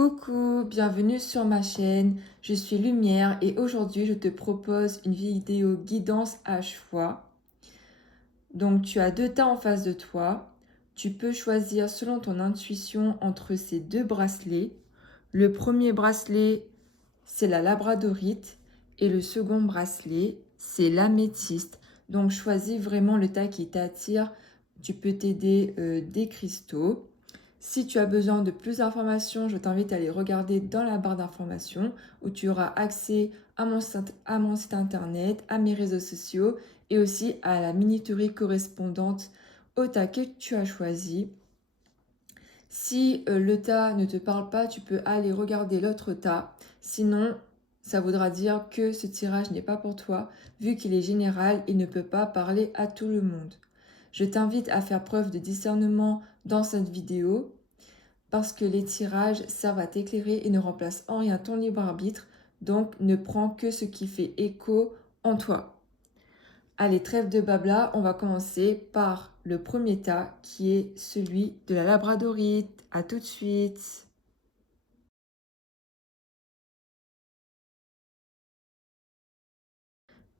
Coucou, bienvenue sur ma chaîne, je suis Lumière et aujourd'hui je te propose une vidéo guidance à choix. Donc tu as deux tas en face de toi, tu peux choisir selon ton intuition entre ces deux bracelets. Le premier bracelet c'est la labradorite et le second bracelet c'est l'améthyste. Donc choisis vraiment le tas qui t'attire, tu peux t'aider des cristaux. Si tu as besoin de plus d'informations, je t'invite à aller regarder dans la barre d'informations où tu auras accès à mon site internet, à mes réseaux sociaux et aussi à la minuterie correspondante au tas que tu as choisi. Si le tas ne te parle pas, tu peux aller regarder l'autre tas. Sinon, ça voudra dire que ce tirage n'est pas pour toi, vu qu'il est général, il ne peut pas parler à tout le monde. Je t'invite à faire preuve de discernement dans cette vidéo, parce que les tirages servent à t'éclairer et ne remplacent en rien ton libre arbitre, donc ne prends que ce qui fait écho en toi. Allez, trêve de blabla, on va commencer par le premier tas qui est celui de la labradorite. À tout de suite.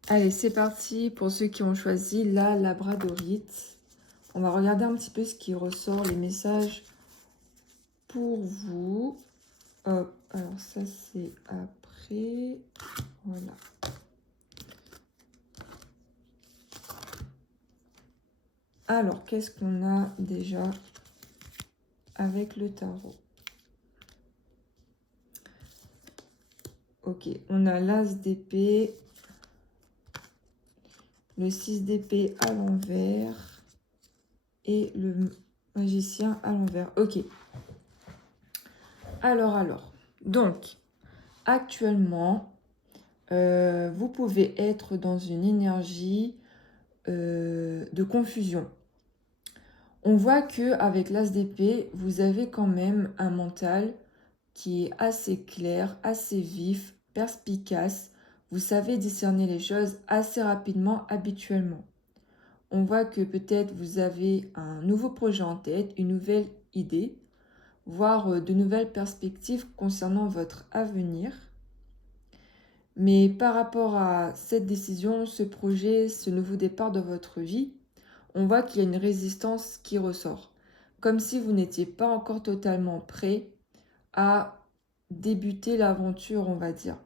Allez, c'est parti pour ceux qui ont choisi la labradorite. On va regarder un petit peu ce qui ressort, les messages pour vous. Hop, alors ça c'est après. Voilà. Alors, qu'est-ce qu'on a déjà avec le tarot? Ok, on a l'as d'épée, le 6 d'épée à l'envers et le magicien à l'envers. Ok. Alors. Donc, actuellement, vous pouvez être dans une énergie de confusion. On voit que avec l'as d'épée, vous avez quand même un mental qui est assez clair, assez vif, perspicace. Vous savez discerner les choses assez rapidement habituellement. On voit que peut-être vous avez un nouveau projet en tête, une nouvelle idée, voire de nouvelles perspectives concernant votre avenir. Mais par rapport à cette décision, ce projet, ce nouveau départ de votre vie, on voit qu'il y a une résistance qui ressort. Comme si vous n'étiez pas encore totalement prêt à débuter l'aventure, on va dire.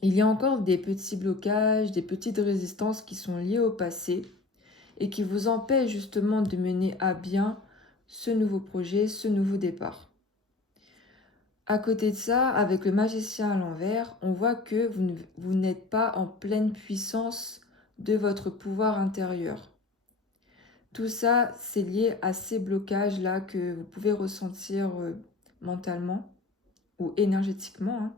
Il y a encore des petits blocages, des petites résistances qui sont liées au passé et qui vous empêchent justement de mener à bien ce nouveau projet, ce nouveau départ. À côté de ça, avec le magicien à l'envers, on voit que vous n'êtes pas en pleine puissance de votre pouvoir intérieur. Tout ça, c'est lié à ces blocages-là que vous pouvez ressentir mentalement ou énergétiquement. Hein.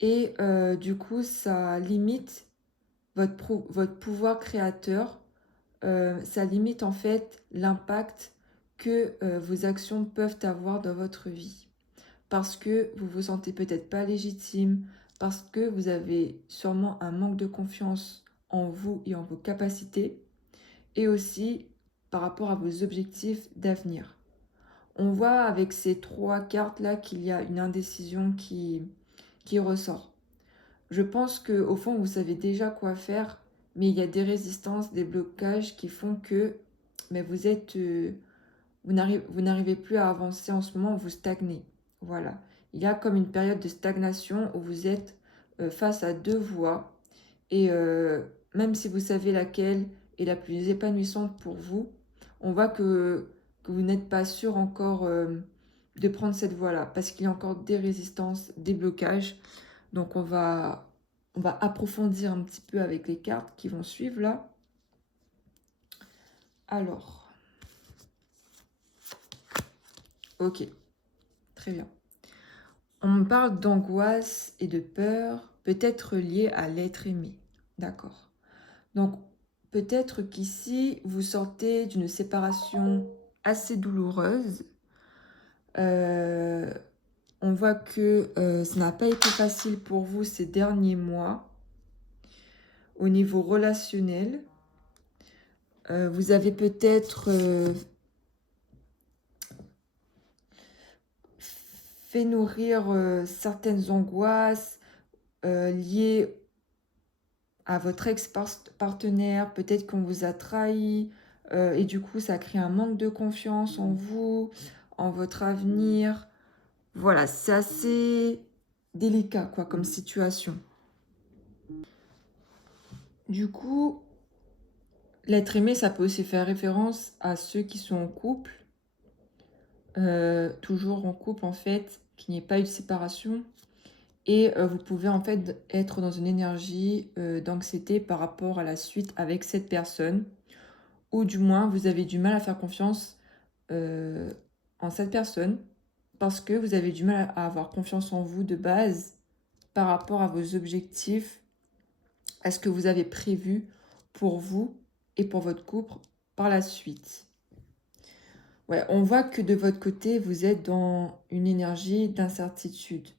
Et du coup, ça limite votre pouvoir créateur. Ça limite en fait l'impact que vos actions peuvent avoir dans votre vie. Parce que vous vous sentez peut-être pas légitime, parce que vous avez sûrement un manque de confiance en vous et en vos capacités, et aussi par rapport à vos objectifs d'avenir. On voit avec ces trois cartes-là qu'il y a une indécision qui ressort. Je pense qu'au fond, vous savez déjà quoi faire, mais il y a des résistances, des blocages qui font que mais vous n'arrivez plus à avancer en ce moment, vous stagnez. Voilà. Il y a comme une période de stagnation où vous êtes face à deux voies et même si vous savez laquelle est la plus épanouissante pour vous, on voit que vous n'êtes pas sûr encore de prendre cette voie-là parce qu'il y a encore des résistances, des blocages. Donc on va approfondir un petit peu avec les cartes qui vont suivre là. Alors, ok, très bien. On me parle d'angoisse et de peur, peut-être liées à l'être aimé. D'accord. Donc, peut-être qu'ici, vous sortez d'une séparation assez douloureuse. On voit que ça n'a pas été facile pour vous ces derniers mois au niveau relationnel. Vous avez peut-être fait nourrir certaines angoisses liées à votre ex-partenaire. Peut-être qu'on vous a trahi et du coup, ça crée un manque de confiance en vous, en votre avenir. Voilà, c'est assez délicat quoi, comme situation. Du coup, l'être aimé, ça peut aussi faire référence à ceux qui sont en couple, toujours en couple en fait, qu'il n'y ait pas eu de séparation. Et vous pouvez en fait être dans une énergie d'anxiété par rapport à la suite avec cette personne. Ou du moins, vous avez du mal à faire confiance en cette personne parce que vous avez du mal à avoir confiance en vous de base par rapport à vos objectifs, à ce que vous avez prévu pour vous et pour votre couple par la suite. Ouais, on voit que de votre côté, vous êtes dans une énergie d'incertitude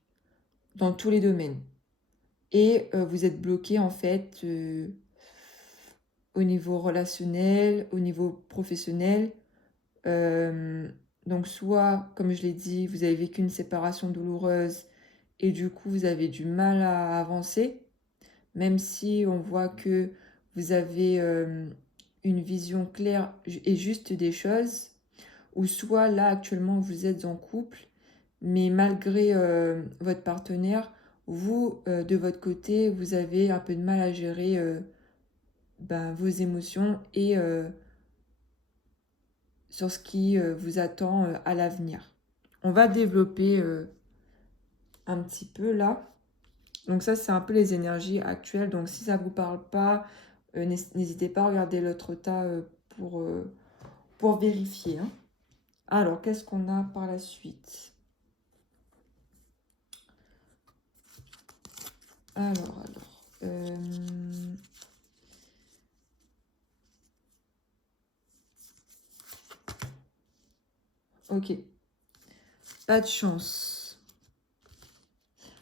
dans tous les domaines. Et vous êtes bloqué en fait au niveau relationnel, au niveau professionnel. Euh, donc soit, comme je l'ai dit, vous avez vécu une séparation douloureuse et du coup vous avez du mal à avancer, même si on voit que vous avez une vision claire et juste des choses, ou soit là actuellement vous êtes en couple, mais malgré votre partenaire, vous, de votre côté, vous avez un peu de mal à gérer vos émotions et sur ce qui vous attend à l'avenir. On va développer un petit peu là. Donc ça, c'est un peu les énergies actuelles. Donc si ça ne vous parle pas, n'hésitez pas à regarder l'autre tas pour vérifier. Hein. Alors, qu'est-ce qu'on a par la suite? Alors. Ok, pas de chance.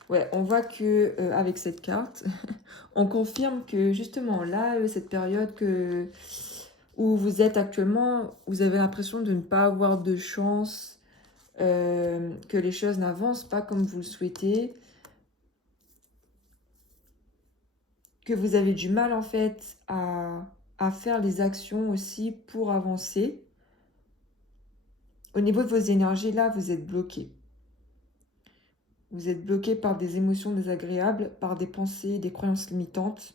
Ouais, on voit que avec cette carte, on confirme que justement là, cette période où vous êtes actuellement, vous avez l'impression de ne pas avoir de chance, que les choses n'avancent pas comme vous le souhaitez, que vous avez du mal en fait à faire les actions aussi pour avancer. Au niveau de vos énergies, là, vous êtes bloqué. Vous êtes bloqué par des émotions désagréables, par des pensées, des croyances limitantes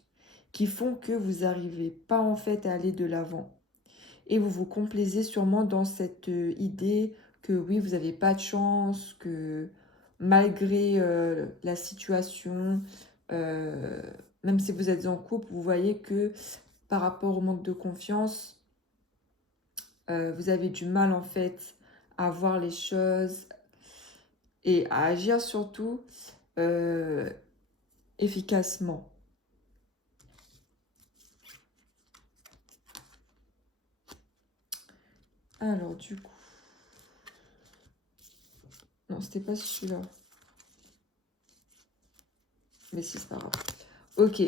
qui font que vous n'arrivez pas en fait à aller de l'avant. Et vous vous complaisez sûrement dans cette idée que oui, vous n'avez pas de chance, que malgré la situation, euh, même si vous êtes en couple, vous voyez que par rapport au manque de confiance, vous avez du mal en fait à voir les choses et à agir surtout efficacement. Alors du coup, non, c'était pas celui-là. Mais si, c'est pas grave. Ok.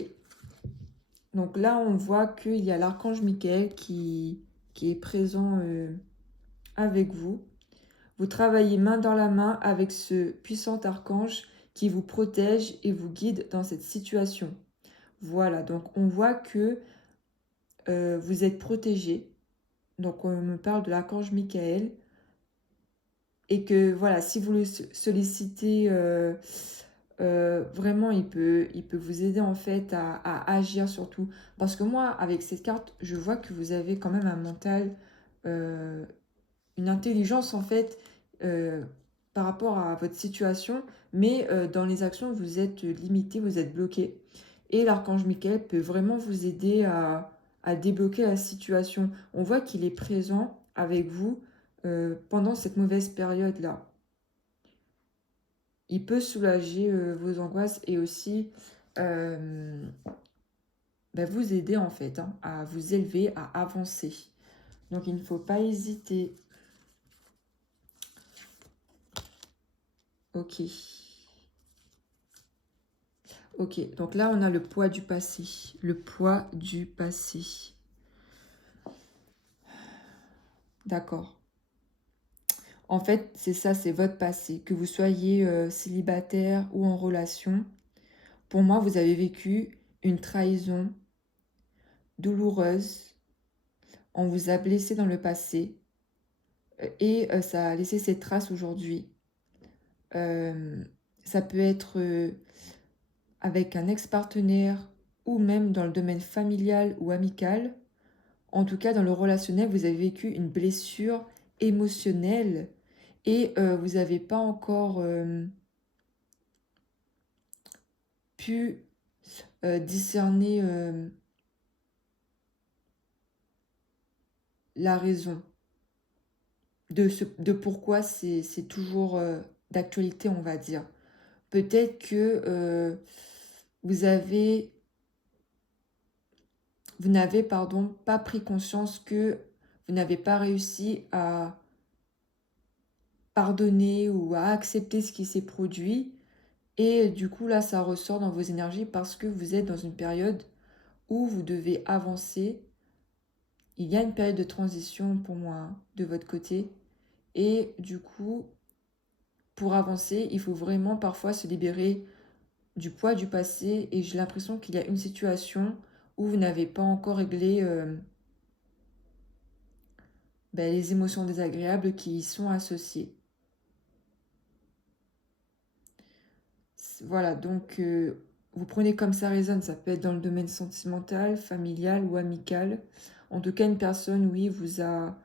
Donc là, on voit qu'il y a l'archange Michael qui est présent avec vous. Vous travaillez main dans la main avec ce puissant archange qui vous protège et vous guide dans cette situation. Voilà, donc on voit que vous êtes protégé. Donc on me parle de l'archange Michael. Et que voilà, si vous le sollicitez, vraiment, il peut vous aider en fait à agir surtout. Parce que moi, avec cette carte, je vois que vous avez quand même un mental, euh, une intelligence en fait par rapport à votre situation, mais dans les actions, vous êtes limité, vous êtes bloqué. Et l'archange Michael peut vraiment vous aider à débloquer la situation. On voit qu'il est présent avec vous pendant cette mauvaise période-là. Il peut soulager vos angoisses et aussi vous aider en fait à vous élever, à avancer. Donc il ne faut pas hésiter. Ok. Ok, donc là on a le poids du passé. Le poids du passé. D'accord. En fait, c'est ça, c'est votre passé. Que vous soyez célibataire ou en relation, pour moi, vous avez vécu une trahison douloureuse. On vous a blessé dans le passé et ça a laissé ses traces aujourd'hui. Euh, Ça peut être avec un ex-partenaire ou même dans le domaine familial ou amical. En tout cas, dans le relationnel, vous avez vécu une blessure émotionnelle et vous n'avez pas encore pu discerner la raison de pourquoi c'est toujours d'actualité, on va dire. Peut-être que vous avez, vous n'avez, pardon, pas pris conscience que vous n'avez pas réussi à pardonner ou à accepter ce qui s'est produit. Et du coup, là, ça ressort dans vos énergies parce que vous êtes dans une période où vous devez avancer. Il y a une période de transition pour moi hein, de votre côté. Et du coup, pour avancer, il faut vraiment parfois se libérer du poids du passé. Et j'ai l'impression qu'il y a une situation où vous n'avez pas encore réglé les émotions désagréables qui y sont associées. Voilà, donc vous prenez comme ça résonne, ça peut être dans le domaine sentimental, familial ou amical. En tout cas, une personne, oui, vous a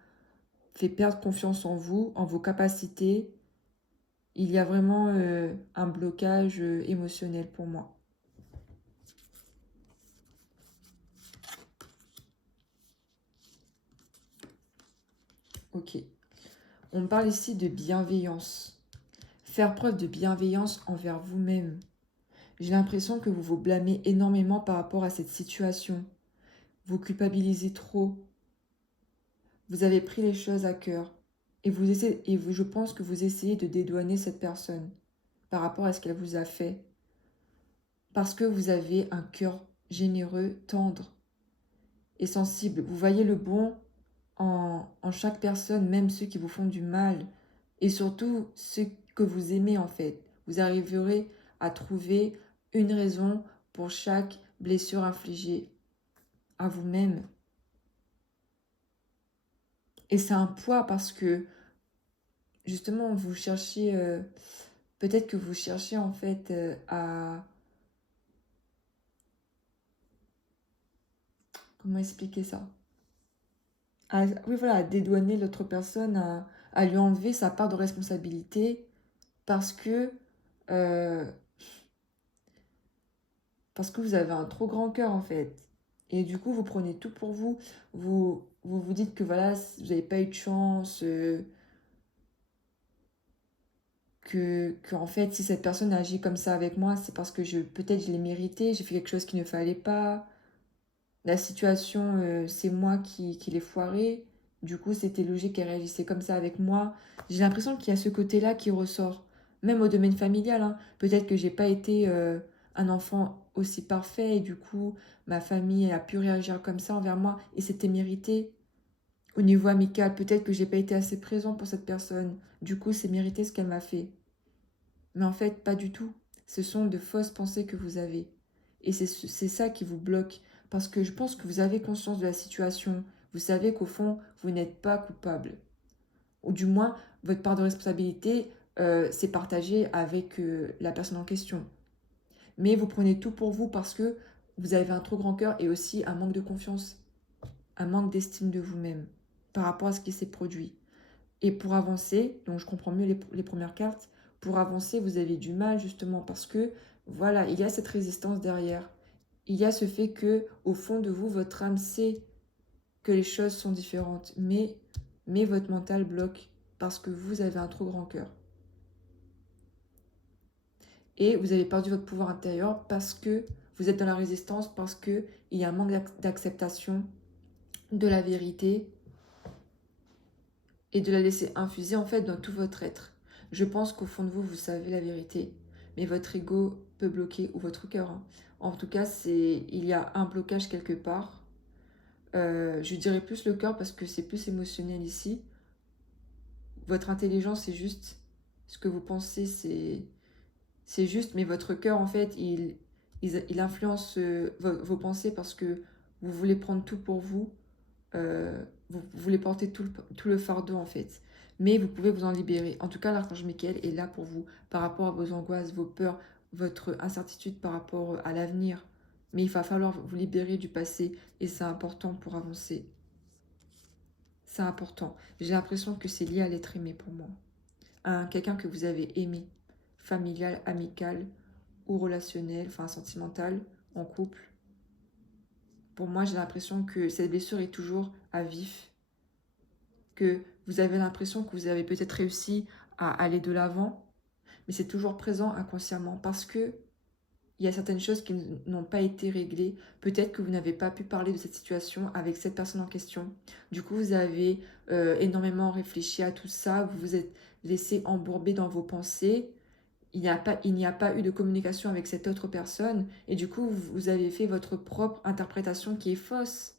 fait perdre confiance en vous, en vos capacités. Il y a vraiment un blocage émotionnel pour moi. Ok. On parle ici de bienveillance. Faire preuve de bienveillance envers vous-même. J'ai l'impression que vous vous blâmez énormément par rapport à cette situation. Vous culpabilisez trop. Vous avez pris les choses à cœur. Je pense que vous essayez de dédouaner cette personne par rapport à ce qu'elle vous a fait. Parce que vous avez un cœur généreux, tendre et sensible. Vous voyez le bon en chaque personne, même ceux qui vous font du mal. Et surtout ceux que vous aimez en fait. Vous arriverez à trouver une raison pour chaque blessure infligée à vous-même. Et c'est un poids parce que justement vous cherchez, peut-être que vous cherchez en fait à... Comment expliquer ça? Oui voilà, à dédouaner l'autre personne, à lui enlever sa part de responsabilité parce que, euh, parce que vous avez un trop grand cœur en fait. Et du coup, vous prenez tout pour vous. Vous dites que voilà, vous n'avez pas eu de chance, que en fait, si cette personne a agi comme ça avec moi, c'est parce que peut-être je l'ai mérité, j'ai fait quelque chose qu'il ne fallait pas. La situation, c'est moi qui l'ai foirée. Du coup, c'était logique qu'elle réagissait comme ça avec moi. J'ai l'impression qu'il y a ce côté-là qui ressort. Même au domaine familial, hein. Peut-être que j'ai pas été un enfant aussi parfait et du coup, ma famille a pu réagir comme ça envers moi et c'était mérité. Au niveau amical, peut-être que j'ai pas été assez présent pour cette personne. Du coup, c'est mérité ce qu'elle m'a fait. Mais en fait, pas du tout. Ce sont de fausses pensées que vous avez. Et c'est ça qui vous bloque. Parce que je pense que vous avez conscience de la situation. Vous savez qu'au fond, vous n'êtes pas coupable. Ou du moins, votre part de responsabilité, c'est partagé avec la personne en question. Mais vous prenez tout pour vous parce que vous avez un trop grand cœur et aussi un manque de confiance, un manque d'estime de vous-même par rapport à ce qui s'est produit. Et pour avancer, donc je comprends mieux les premières cartes, pour avancer, vous avez du mal justement parce que, voilà, il y a cette résistance derrière. Il y a ce fait que, au fond de vous, votre âme sait que les choses sont différentes, mais votre mental bloque parce que vous avez un trop grand cœur. Et vous avez perdu votre pouvoir intérieur parce que vous êtes dans la résistance, parce qu'il y a un manque d'acceptation de la vérité et de la laisser infuser en fait dans tout votre être. Je pense qu'au fond de vous, vous savez la vérité, mais votre ego peut bloquer, ou votre cœur. Hein. En tout cas, il y a un blocage quelque part. Je dirais plus le cœur parce que c'est plus émotionnel ici. votre intelligence, c'est juste. Ce que vous pensez, c'est juste. Mais votre cœur, en fait, il influence vos pensées parce que vous voulez prendre tout pour vous. Vous voulez porter tout le fardeau, en fait. Mais vous pouvez vous en libérer. En tout cas, l'archange Michael est là pour vous par rapport à vos angoisses, vos peurs, votre incertitude par rapport à l'avenir. Mais il va falloir vous libérer du passé et c'est important pour avancer. C'est important. J'ai l'impression que c'est lié à l'être aimé pour moi. À quelqu'un que vous avez aimé, familial, amical ou relationnel, enfin sentimental, en couple. Pour moi, j'ai l'impression que cette blessure est toujours à vif, que vous avez l'impression que vous avez peut-être réussi à aller de l'avant, mais c'est toujours présent inconsciemment parce que il y a certaines choses qui n'ont pas été réglées. Peut-être que vous n'avez pas pu parler de cette situation avec cette personne en question. Du coup, vous avez énormément réfléchi à tout ça, vous vous êtes laissé embourber dans vos pensées. Il n'y a pas eu de communication avec cette autre personne et du coup, vous avez fait votre propre interprétation qui est fausse.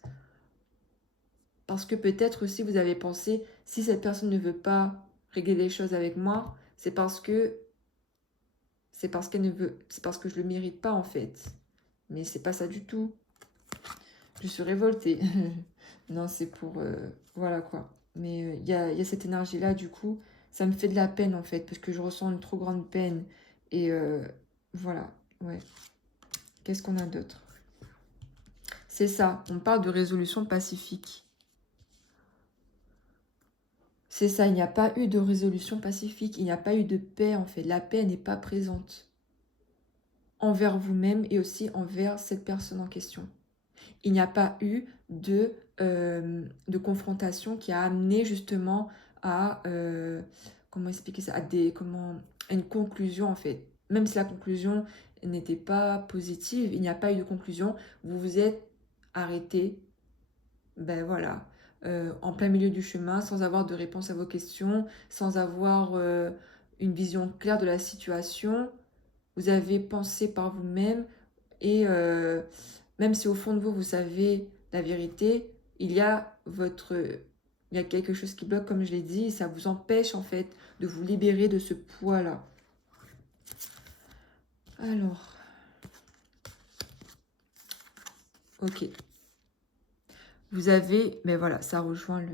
Parce que peut-être aussi vous avez pensé, si cette personne ne veut pas régler les choses avec moi, c'est parce qu'elle ne veut, c'est parce que je le mérite pas en fait. Mais c'est pas ça du tout. Je suis révoltée. Non, c'est pour, voilà quoi. Mais il y a cette énergie-là, du coup, ça me fait de la peine en fait, parce que je ressens une trop grande peine. Et voilà, ouais. Qu'est-ce qu'on a d'autre? C'est ça, on parle de résolution pacifique. C'est ça, il n'y a pas eu de résolution pacifique, il n'y a pas eu de paix en fait. La paix n'est pas présente envers vous-même et aussi envers cette personne en question. Il n'y a pas eu de confrontation qui a amené justement à, comment expliquer ça, à une conclusion en fait. Même si la conclusion n'était pas positive, il n'y a pas eu de conclusion, vous vous êtes arrêté, ben voilà, en plein milieu du chemin, sans avoir de réponse à vos questions, sans avoir une vision claire de la situation. Vous avez pensé par vous-même et même si au fond de vous, vous savez la vérité, il y a quelque chose qui bloque, comme je l'ai dit, et ça vous empêche en fait de vous libérer de ce poids-là. Alors, ok. Vous avez, mais voilà, ça rejoint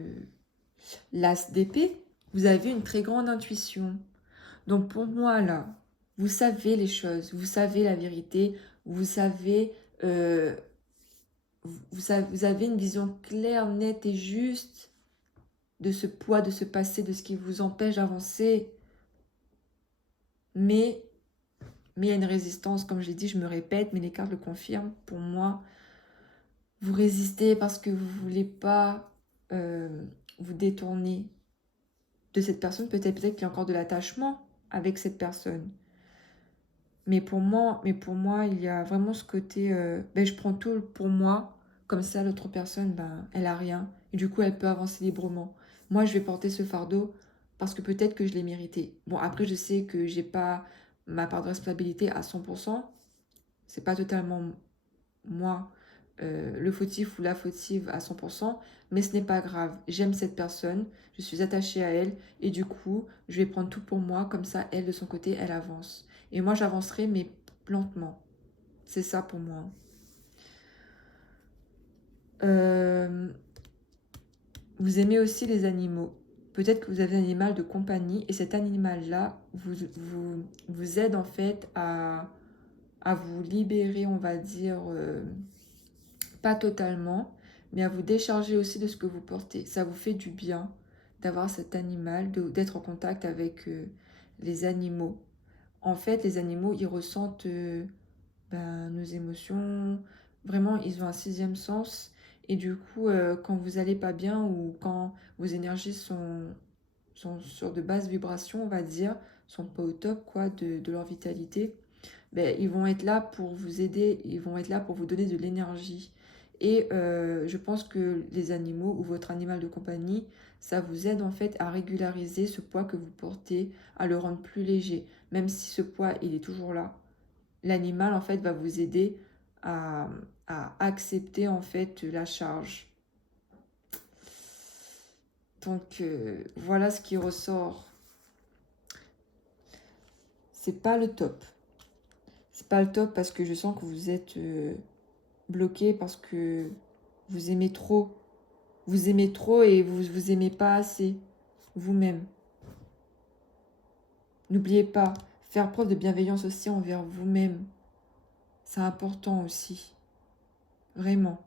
l'as d'épée. Vous avez une très grande intuition. Donc pour moi, là, vous savez les choses, vous savez la vérité, vous savez, vous avez une vision claire, nette et juste de ce poids, de ce passé, de ce qui vous empêche d'avancer. Mais il y a une résistance, comme j'ai dit, je me répète, mais les cartes le confirment. Pour moi, vous résistez parce que vous ne voulez pas vous détourner de cette personne. Peut-être qu'il y a encore de l'attachement avec cette personne. Mais pour moi, il y a vraiment ce côté, ben, je prends tout pour moi, comme ça l'autre personne, ben, elle a rien. Et du coup, elle peut avancer librement. Moi, je vais porter ce fardeau parce que peut-être que je l'ai mérité. Bon, après, je sais que j'ai pas ma part de responsabilité à 100%. C'est pas totalement moi le fautif ou la fautive à 100%, mais ce n'est pas grave. J'aime cette personne, je suis attachée à elle, et du coup, je vais prendre tout pour moi, comme ça, elle, de son côté, elle avance. Et moi, j'avancerai, mais lentement. C'est ça pour moi. Vous aimez aussi les animaux. Peut-être que vous avez un animal de compagnie, et cet animal-là vous aide en fait à vous libérer, on va dire, pas totalement, mais à vous décharger aussi de ce que vous portez. Ça vous fait du bien d'avoir cet animal, d'être en contact avec les animaux. En fait, les animaux, ils ressentent nos émotions. Vraiment, ils ont un sixième sens. Et du coup, quand vous allez pas bien ou quand vos énergies sont sur de basses vibrations, on va dire, sont pas au top quoi, de leur vitalité, ben, ils vont être là pour vous aider, ils vont être là pour vous donner de l'énergie. Et je pense que les animaux ou votre animal de compagnie, ça vous aide en fait à régulariser ce poids que vous portez, à le rendre plus léger. Même si ce poids, il est toujours là, l'animal en fait va vous aider à, à accepter en fait la charge. Donc, voilà ce qui ressort. C'est pas le top. C'est pas le top parce que je sens que vous êtes bloqué parce que vous aimez trop. Vous aimez trop et vous aimez pas assez vous-même. N'oubliez pas, faire preuve de bienveillance aussi envers vous-même. C'est important aussi. Vraiment.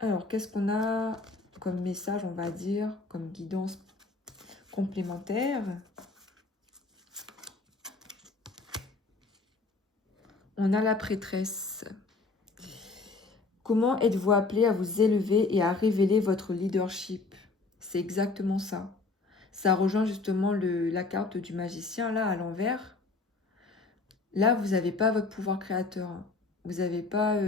Alors, qu'est-ce qu'on a comme message, on va dire, comme guidance complémentaire? On a la prêtresse. Comment êtes-vous appelé à vous élever et à révéler votre leadership? C'est exactement ça. Ça rejoint justement la carte du magicien, là, à l'envers. Là, vous n'avez pas votre pouvoir créateur. Hein. Vous n'avez pas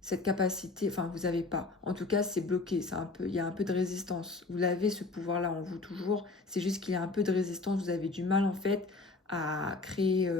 cette capacité, enfin, vous n'avez pas. En tout cas, c'est bloqué, il y a un peu de résistance. Vous avez ce pouvoir-là en vous toujours. C'est juste qu'il y a un peu de résistance. Vous avez du mal, en fait, à créer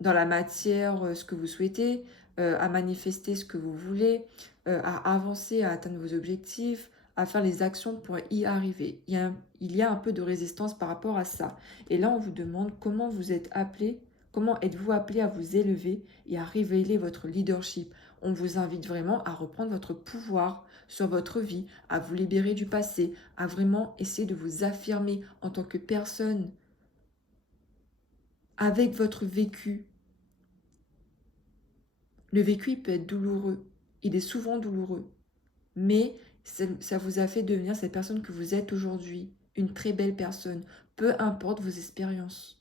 dans la matière ce que vous souhaitez, à manifester ce que vous voulez, à avancer, à atteindre vos objectifs, à faire les actions pour y arriver. Il y a un peu de résistance par rapport à ça. Et là, on vous demande comment vous êtes appelé, comment êtes-vous appelé à vous élever et à révéler votre leadership. On vous invite vraiment à reprendre votre pouvoir sur votre vie, à vous libérer du passé, à vraiment essayer de vous affirmer en tant que personne avec votre vécu. Le vécu, il peut être douloureux. Il est souvent douloureux. Mais ça vous a fait devenir cette personne que vous êtes aujourd'hui. Une très belle personne. Peu importe vos expériences.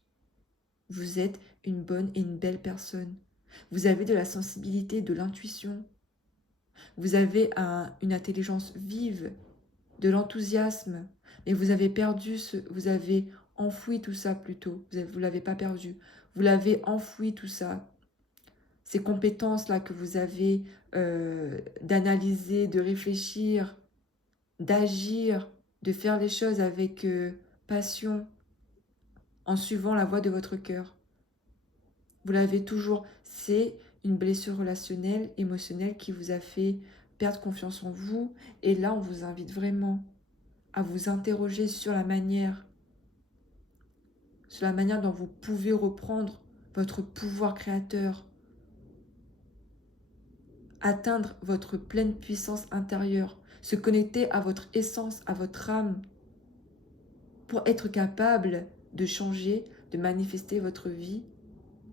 Vous êtes une bonne et une belle personne. Vous avez de la sensibilité, de l'intuition. Vous avez une intelligence vive, de l'enthousiasme. Mais vous avez perdu, vous avez enfoui tout ça plutôt. Vous ne l'avez pas perdu. Vous l'avez enfoui tout ça. Ces compétences-là que vous avez d'analyser, de réfléchir, d'agir, de faire les choses avec passion, en suivant la voie de votre cœur. Vous l'avez toujours. C'est une blessure relationnelle, émotionnelle qui vous a fait perdre confiance en vous. Et là, on vous invite vraiment à vous interroger sur la manière dont vous pouvez reprendre votre pouvoir créateur, atteindre votre pleine puissance intérieure, se connecter à votre essence, à votre âme, pour être capable de changer, de manifester votre vie,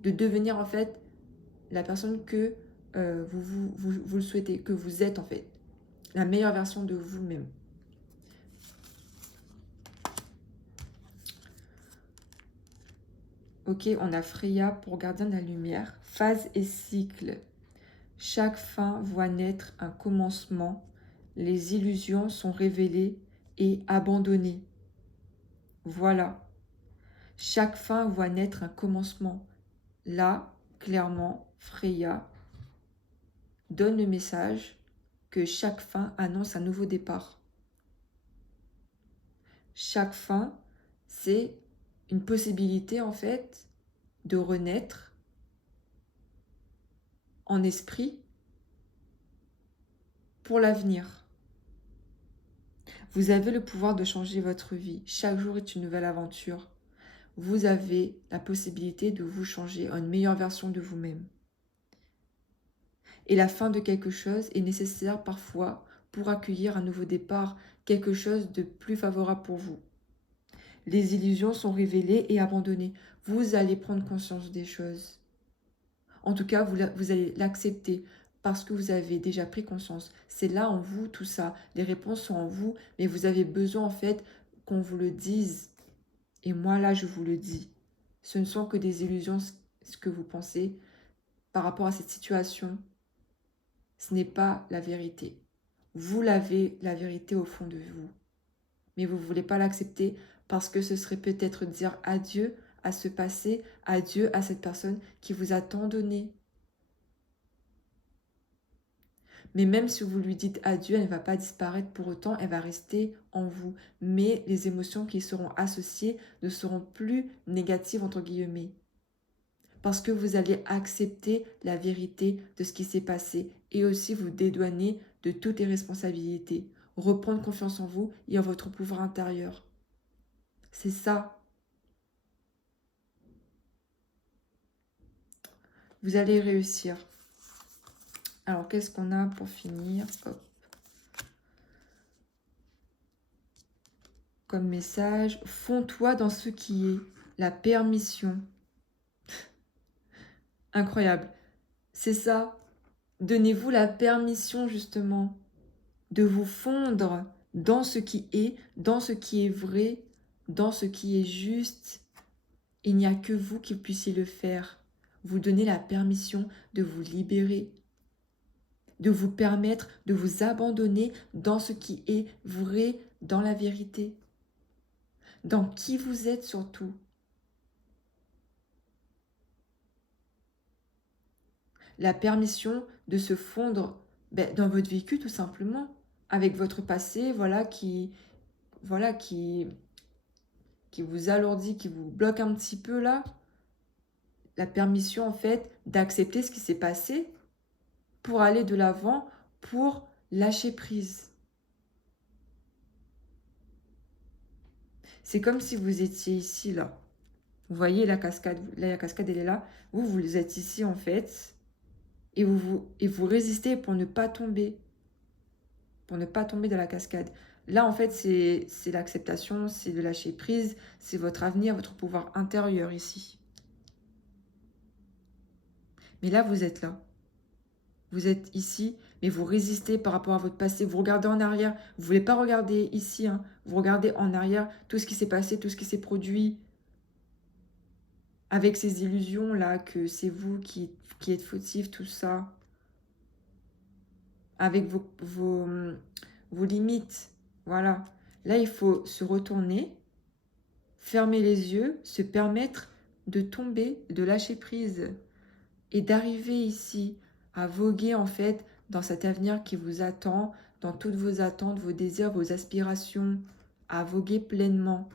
de devenir en fait la personne que vous le souhaitez, que vous êtes en fait, la meilleure version de vous-même. Ok, on a Freya pour gardien de la lumière, phase et cycle. Chaque fin voit naître un commencement, les illusions sont révélées et abandonnées. Voilà. Chaque fin voit naître un commencement. Là, clairement, Freya donne le message que chaque fin annonce un nouveau départ. Chaque fin, c'est une possibilité en fait de renaître en esprit pour l'avenir. Vous avez le pouvoir de changer votre vie. Chaque jour est une nouvelle aventure. Vous avez la possibilité de vous changer en une meilleure version de vous-même. Et la fin de quelque chose est nécessaire parfois pour accueillir un nouveau départ, quelque chose de plus favorable pour vous. Les illusions sont révélées et abandonnées. Vous allez prendre conscience des choses. En tout cas, vous allez l'accepter parce que vous avez déjà pris conscience. C'est là en vous tout ça. Les réponses sont en vous, mais vous avez besoin en fait qu'on vous le dise. Et moi là, je vous le dis. Ce ne sont que des illusions, ce que vous pensez par rapport à cette situation. Ce n'est pas la vérité. Vous l'avez, la vérité au fond de vous. Mais vous ne voulez pas l'accepter parce que ce serait peut-être dire adieu à ce passé, adieu à cette personne qui vous a tant donné. Mais même si vous lui dites adieu, elle ne va pas disparaître pour autant, elle va rester en vous. Mais les émotions qui seront associées ne seront plus négatives, entre guillemets. Parce que vous allez accepter la vérité de ce qui s'est passé et aussi vous dédouaner de toutes les responsabilités. reprendre confiance en vous et en votre pouvoir intérieur. C'est ça. Vous allez réussir. Alors, qu'est-ce qu'on a pour finir? Hop. Comme message, fonds-toi dans ce qui est la permission. Incroyable. C'est ça. Donnez-vous la permission, justement, de vous fondre dans ce qui est, dans ce qui est vrai, dans ce qui est juste. Il n'y a que vous qui puissiez le faire. Vous donnez la permission de vous libérer, de vous permettre de vous abandonner dans ce qui est vrai, dans la vérité, dans qui vous êtes surtout. La permission de se fondre dans votre vécu tout simplement, avec votre passé, qui vous alourdit, qui vous bloque un petit peu là. La permission en fait d'accepter ce qui s'est passé pour aller de l'avant, pour lâcher prise. C'est comme si vous étiez ici là. Vous voyez la cascade, là, la cascade elle est là. Vous êtes ici en fait. Et vous résistez pour ne pas tomber. Pour ne pas tomber dans la cascade. Là, en fait, c'est l'acceptation, c'est de lâcher prise, c'est votre avenir, votre pouvoir intérieur ici. Mais là, vous êtes là. Vous êtes ici, mais vous résistez par rapport à votre passé. Vous regardez en arrière. Vous ne voulez pas regarder ici. Hein. Vous regardez en arrière tout ce qui s'est passé, tout ce qui s'est produit. Avec ces illusions-là, que c'est vous qui êtes fautif, tout ça. Avec vos limites. Voilà. Là, il faut se retourner, fermer les yeux, se permettre de tomber, de lâcher prise et d'arriver ici à voguer en fait dans cet avenir qui vous attend, dans toutes vos attentes, vos désirs, vos aspirations, à voguer pleinement,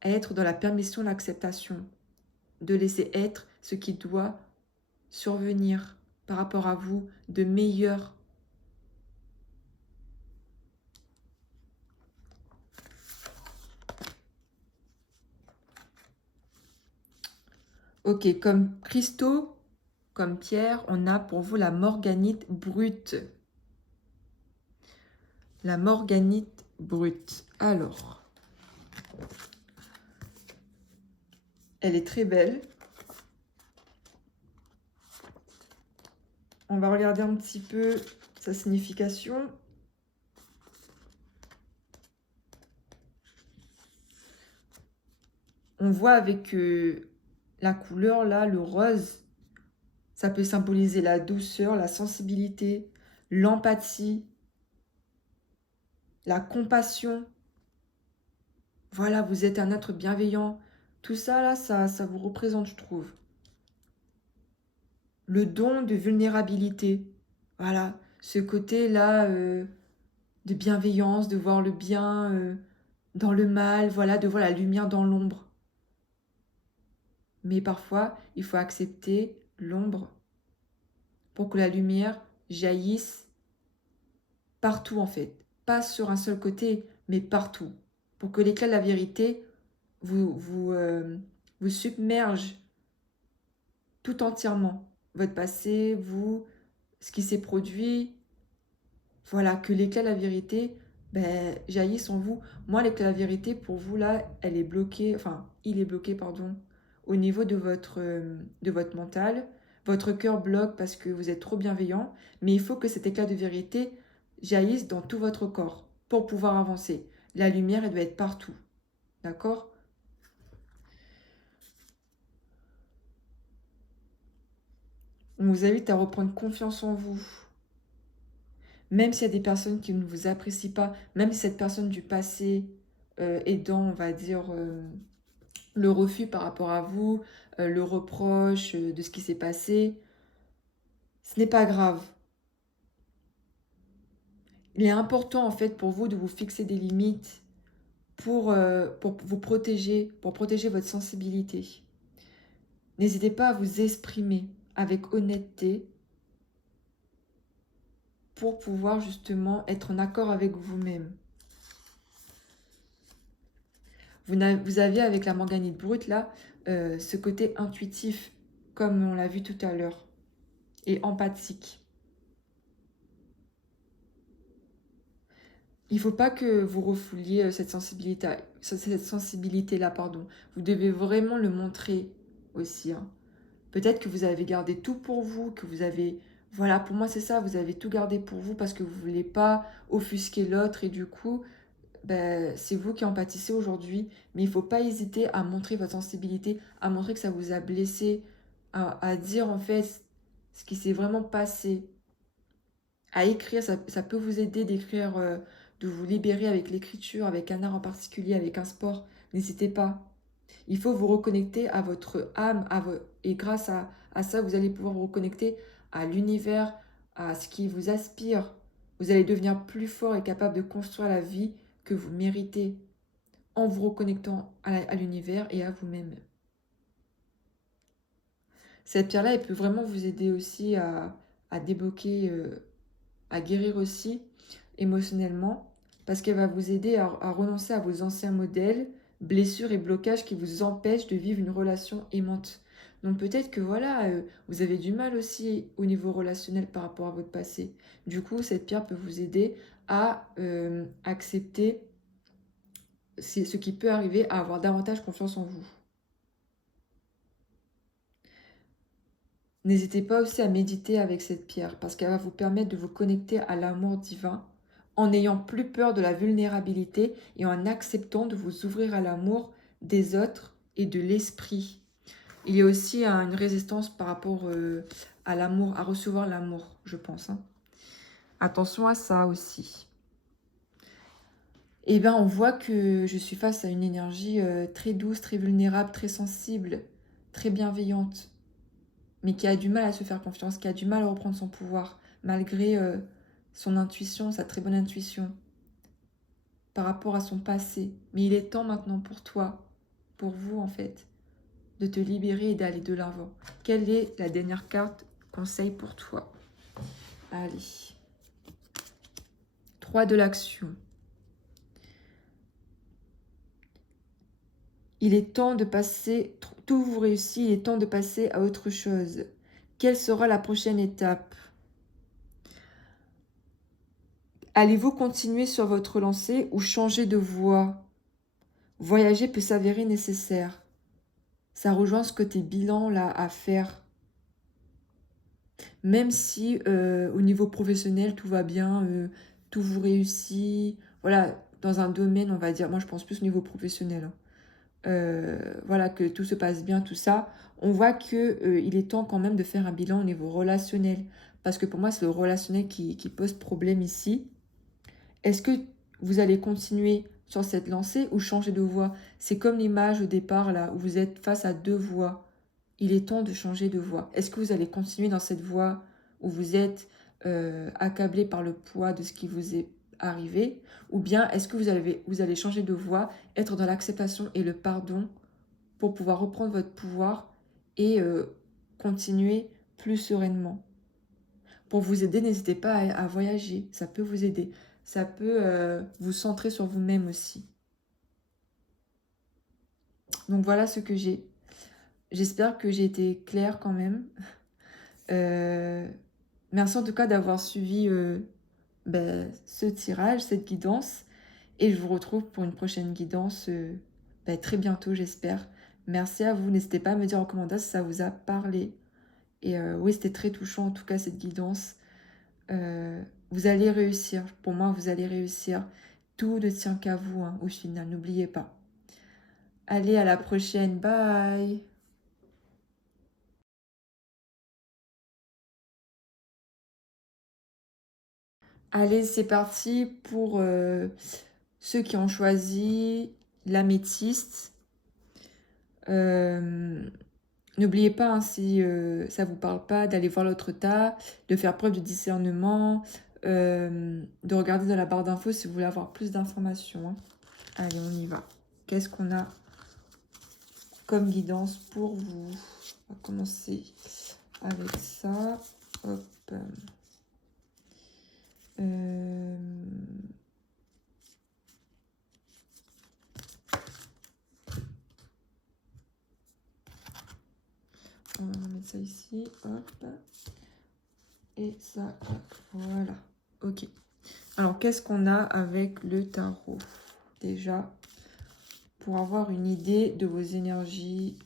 à être dans la permission, l'acceptation, de laisser être ce qui doit survenir par rapport à vous de meilleur. Ok, comme cristaux, comme pierre, on a pour vous la morganite brute. La morganite brute. Alors, elle est très belle. On va regarder un petit peu sa signification. On voit avec la couleur là, le rose, ça peut symboliser la douceur, la sensibilité, l'empathie, la compassion. Voilà, vous êtes un être bienveillant. Tout ça là, ça vous représente, je trouve. Le don de vulnérabilité. Voilà, ce côté-là de bienveillance, de voir le bien dans le mal, voilà, de voir la lumière dans l'ombre. Mais parfois, il faut accepter l'ombre pour que la lumière jaillisse partout en fait. Pas sur un seul côté, mais partout. Pour que l'éclat de la vérité vous submerge tout entièrement. Votre passé, vous, ce qui s'est produit. Voilà, que l'éclat de la vérité jaillisse en vous. Moi, l'éclat de la vérité, pour vous, là, elle est bloquée, enfin, il est bloqué, pardon, au niveau de votre mental. Votre cœur bloque parce que vous êtes trop bienveillant, mais il faut que cet éclat de vérité jaillisse dans tout votre corps pour pouvoir avancer. La lumière, elle doit être partout. D'accord? On vous invite à reprendre confiance en vous. Même s'il y a des personnes qui ne vous apprécient pas, même si cette personne du passé est dans, on va dire, le refus par rapport à vous, le reproche de ce qui s'est passé, ce n'est pas grave. Il est important en fait pour vous de vous fixer des limites pour vous protéger, pour protéger votre sensibilité. N'hésitez pas à vous exprimer avec honnêteté pour pouvoir justement être en accord avec vous-même. Vous avez avec la manganite brute là, ce côté intuitif, comme on l'a vu tout à l'heure, et empathique. Il ne faut pas que vous refouliez cette sensibilité-là, pardon. Vous devez vraiment le montrer aussi, hein. Peut-être que vous avez gardé tout pour vous, que vous avez... Voilà, pour moi c'est ça, vous avez tout gardé pour vous parce que vous ne voulez pas offusquer l'autre et du coup, ben, c'est vous qui en pâtissez aujourd'hui. Mais il ne faut pas hésiter à montrer votre sensibilité, à montrer que ça vous a blessé, à dire en fait ce qui s'est vraiment passé. À écrire, ça peut vous aider d'écrire, de vous libérer avec l'écriture, avec un art en particulier, avec un sport. N'hésitez pas. Il faut vous reconnecter à votre âme, et grâce à ça, vous allez pouvoir vous reconnecter à l'univers, à ce qui vous aspire. Vous allez devenir plus fort et capable de construire la vie que vous méritez en vous reconnectant à l'univers et à vous-même. Cette pierre-là, elle peut vraiment vous aider aussi à débloquer, à guérir aussi émotionnellement, parce qu'elle va vous aider à renoncer à vos anciens modèles, blessures et blocages qui vous empêchent de vivre une relation aimante. Donc peut-être que voilà, vous avez du mal aussi au niveau relationnel par rapport à votre passé. Du coup, cette pierre peut vous aider à accepter ce qui peut arriver, à avoir davantage confiance en vous. N'hésitez pas aussi à méditer avec cette pierre parce qu'elle va vous permettre de vous connecter à l'amour divin en n'ayant plus peur de la vulnérabilité et en acceptant de vous ouvrir à l'amour des autres et de l'esprit. Il y a aussi une résistance par rapport à l'amour, à recevoir l'amour, je pense, hein. Attention à ça aussi. Eh bien, on voit que je suis face à une énergie très douce, très vulnérable, très sensible, très bienveillante, mais qui a du mal à se faire confiance, qui a du mal à reprendre son pouvoir, malgré son intuition, sa très bonne intuition, par rapport à son passé. Mais il est temps maintenant pour toi, pour vous en fait, de te libérer et d'aller de l'avant. Quelle est la dernière carte conseil pour toi? Allez. 3 de l'action. Il est temps de passer, tout vous réussit, il est temps de passer à autre chose. Quelle sera la prochaine étape? Allez-vous continuer sur votre lancée ou changer de voie? Voyager peut s'avérer nécessaire. Ça rejoint ce côté bilan là à faire. Même si au niveau professionnel tout va bien, tout vous réussit. Voilà, dans un domaine, on va dire, moi je pense plus au niveau professionnel, hein. Voilà, que tout se passe bien, tout ça. On voit que il est temps quand même de faire un bilan au niveau relationnel. Parce que pour moi, c'est le relationnel qui pose problème ici. Est-ce que vous allez continuer sur cette lancée ou changer de voie? C'est comme l'image au départ, là, où vous êtes face à deux voies. Il est temps de changer de voie. Est-ce que vous allez continuer dans cette voie où vous êtes accablé par le poids de ce qui vous est arrivé? Ou bien est-ce que vous allez changer de voie, être dans l'acceptation et le pardon pour pouvoir reprendre votre pouvoir et continuer plus sereinement? Pour vous aider, n'hésitez pas à voyager, ça peut vous aider. Ça peut vous centrer sur vous-même aussi. Donc voilà ce que j'ai. J'espère que j'ai été claire quand même. Merci en tout cas d'avoir suivi ce tirage, cette guidance. Et je vous retrouve pour une prochaine guidance très bientôt, j'espère. Merci à vous. N'hésitez pas à me dire en commentaire si ça vous a parlé. Et oui, c'était très touchant en tout cas cette guidance. Vous allez réussir. Pour moi, vous allez réussir. Tout ne tient qu'à vous, hein, au final. N'oubliez pas. Allez, à la prochaine. Bye. Allez, c'est parti pour ceux qui ont choisi l'améthyste. N'oubliez pas, hein, si ça ne vous parle pas, d'aller voir l'autre tas, de faire preuve de discernement, de regarder dans la barre d'infos si vous voulez avoir plus d'informations, hein. Allez, on y va. Qu'est-ce qu'on a comme guidance pour vous? On va commencer avec ça. Hop. Euh, On va mettre ça ici, hop. Et ça, hop, voilà. Ok. Alors, qu'est-ce qu'on a avec le tarot? Déjà, pour avoir une idée de vos énergies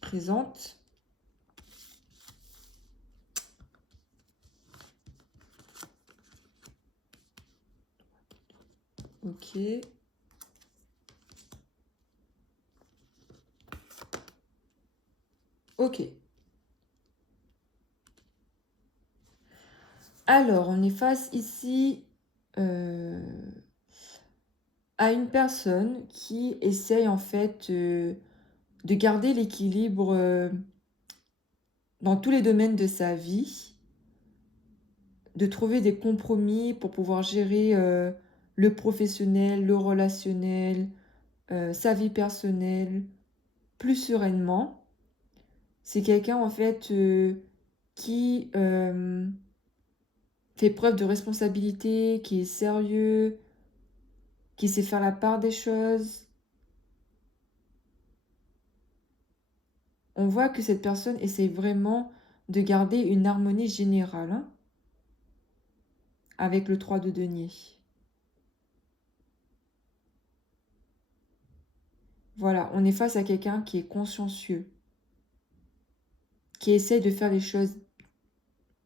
présentes. Ok. Ok. Alors, on est face ici à une personne qui essaye en fait de garder l'équilibre dans tous les domaines de sa vie, de trouver des compromis pour pouvoir gérer le professionnel, le relationnel, sa vie personnelle plus sereinement. C'est quelqu'un en fait qui fait preuve de responsabilité, qui est sérieux, qui sait faire la part des choses. On voit que cette personne essaye vraiment de garder une harmonie générale hein, avec le 3 de denier. Voilà, on est face à quelqu'un qui est consciencieux, qui essaye de faire les choses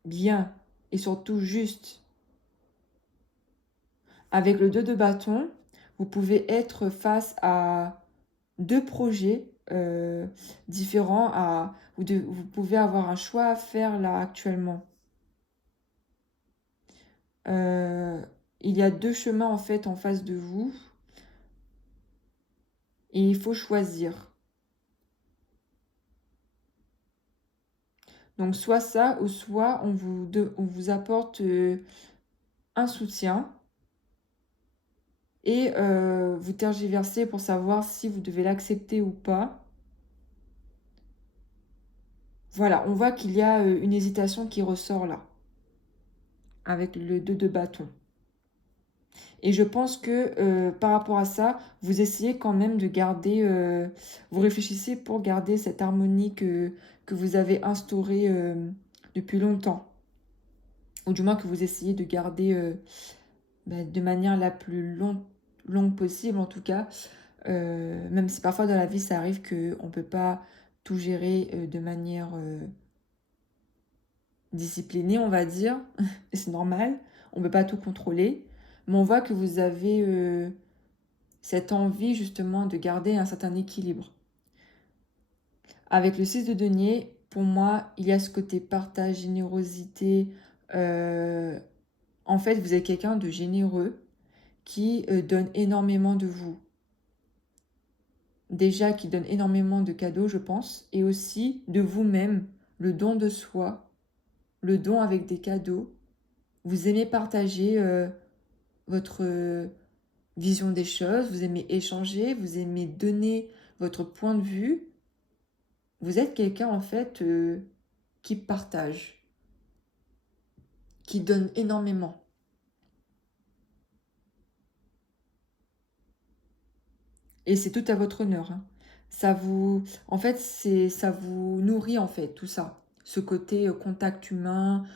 bien et surtout juste. Avec le 2 de bâton, vous pouvez être face à deux projets différents. Vous pouvez avoir un choix à faire là actuellement. Il y a deux chemins en fait en face de vous et il faut choisir. Donc soit ça ou soit on vous apporte un soutien et vous tergiversez pour savoir si vous devez l'accepter ou pas. Voilà, on voit qu'il y a une hésitation qui ressort là, avec le 2 de bâton. Et je pense que par rapport à ça, vous essayez quand même de garder, vous réfléchissez pour garder cette harmonie que vous avez instaurée depuis longtemps. Ou du moins que vous essayez de garder de manière la plus longue possible en tout cas. Même si parfois dans la vie ça arrive qu'on ne peut pas tout gérer de manière disciplinée, on va dire. Et c'est normal, on ne peut pas tout contrôler. Mais on voit que vous avez cette envie justement de garder un certain équilibre. Avec le 6 de denier, pour moi, il y a ce côté partage, générosité. En fait, vous êtes quelqu'un de généreux qui donne énormément de vous. Déjà, qui donne énormément de cadeaux, je pense, et aussi de vous-même, le don de soi, le don avec des cadeaux. Vous aimez partager votre vision des choses, vous aimez échanger, vous aimez donner votre point de vue. Vous êtes quelqu'un en fait qui partage, qui donne énormément. Et c'est tout à votre honneur. Hein. En fait, ça vous nourrit en fait tout ça. Ce côté contact humain,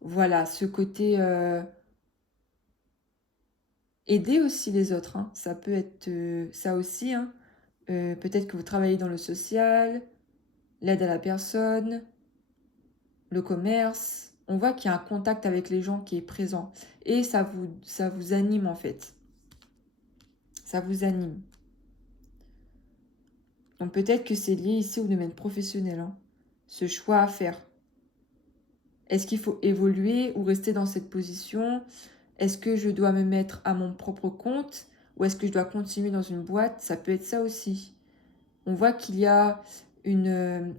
voilà, ce côté aider aussi les autres. Hein. Ça peut être ça aussi. Hein. Peut-être que vous travaillez dans le social, l'aide à la personne, le commerce. On voit qu'il y a un contact avec les gens qui est présent. Et ça vous anime en fait. Ça vous anime. Donc peut-être que c'est lié ici au domaine professionnel. Hein. Ce choix à faire. Est-ce qu'il faut évoluer ou rester dans cette position? Est-ce que je dois me mettre à mon propre compte? Ou est-ce que je dois continuer dans une boîte? Ça peut être ça aussi. On voit qu'il y a une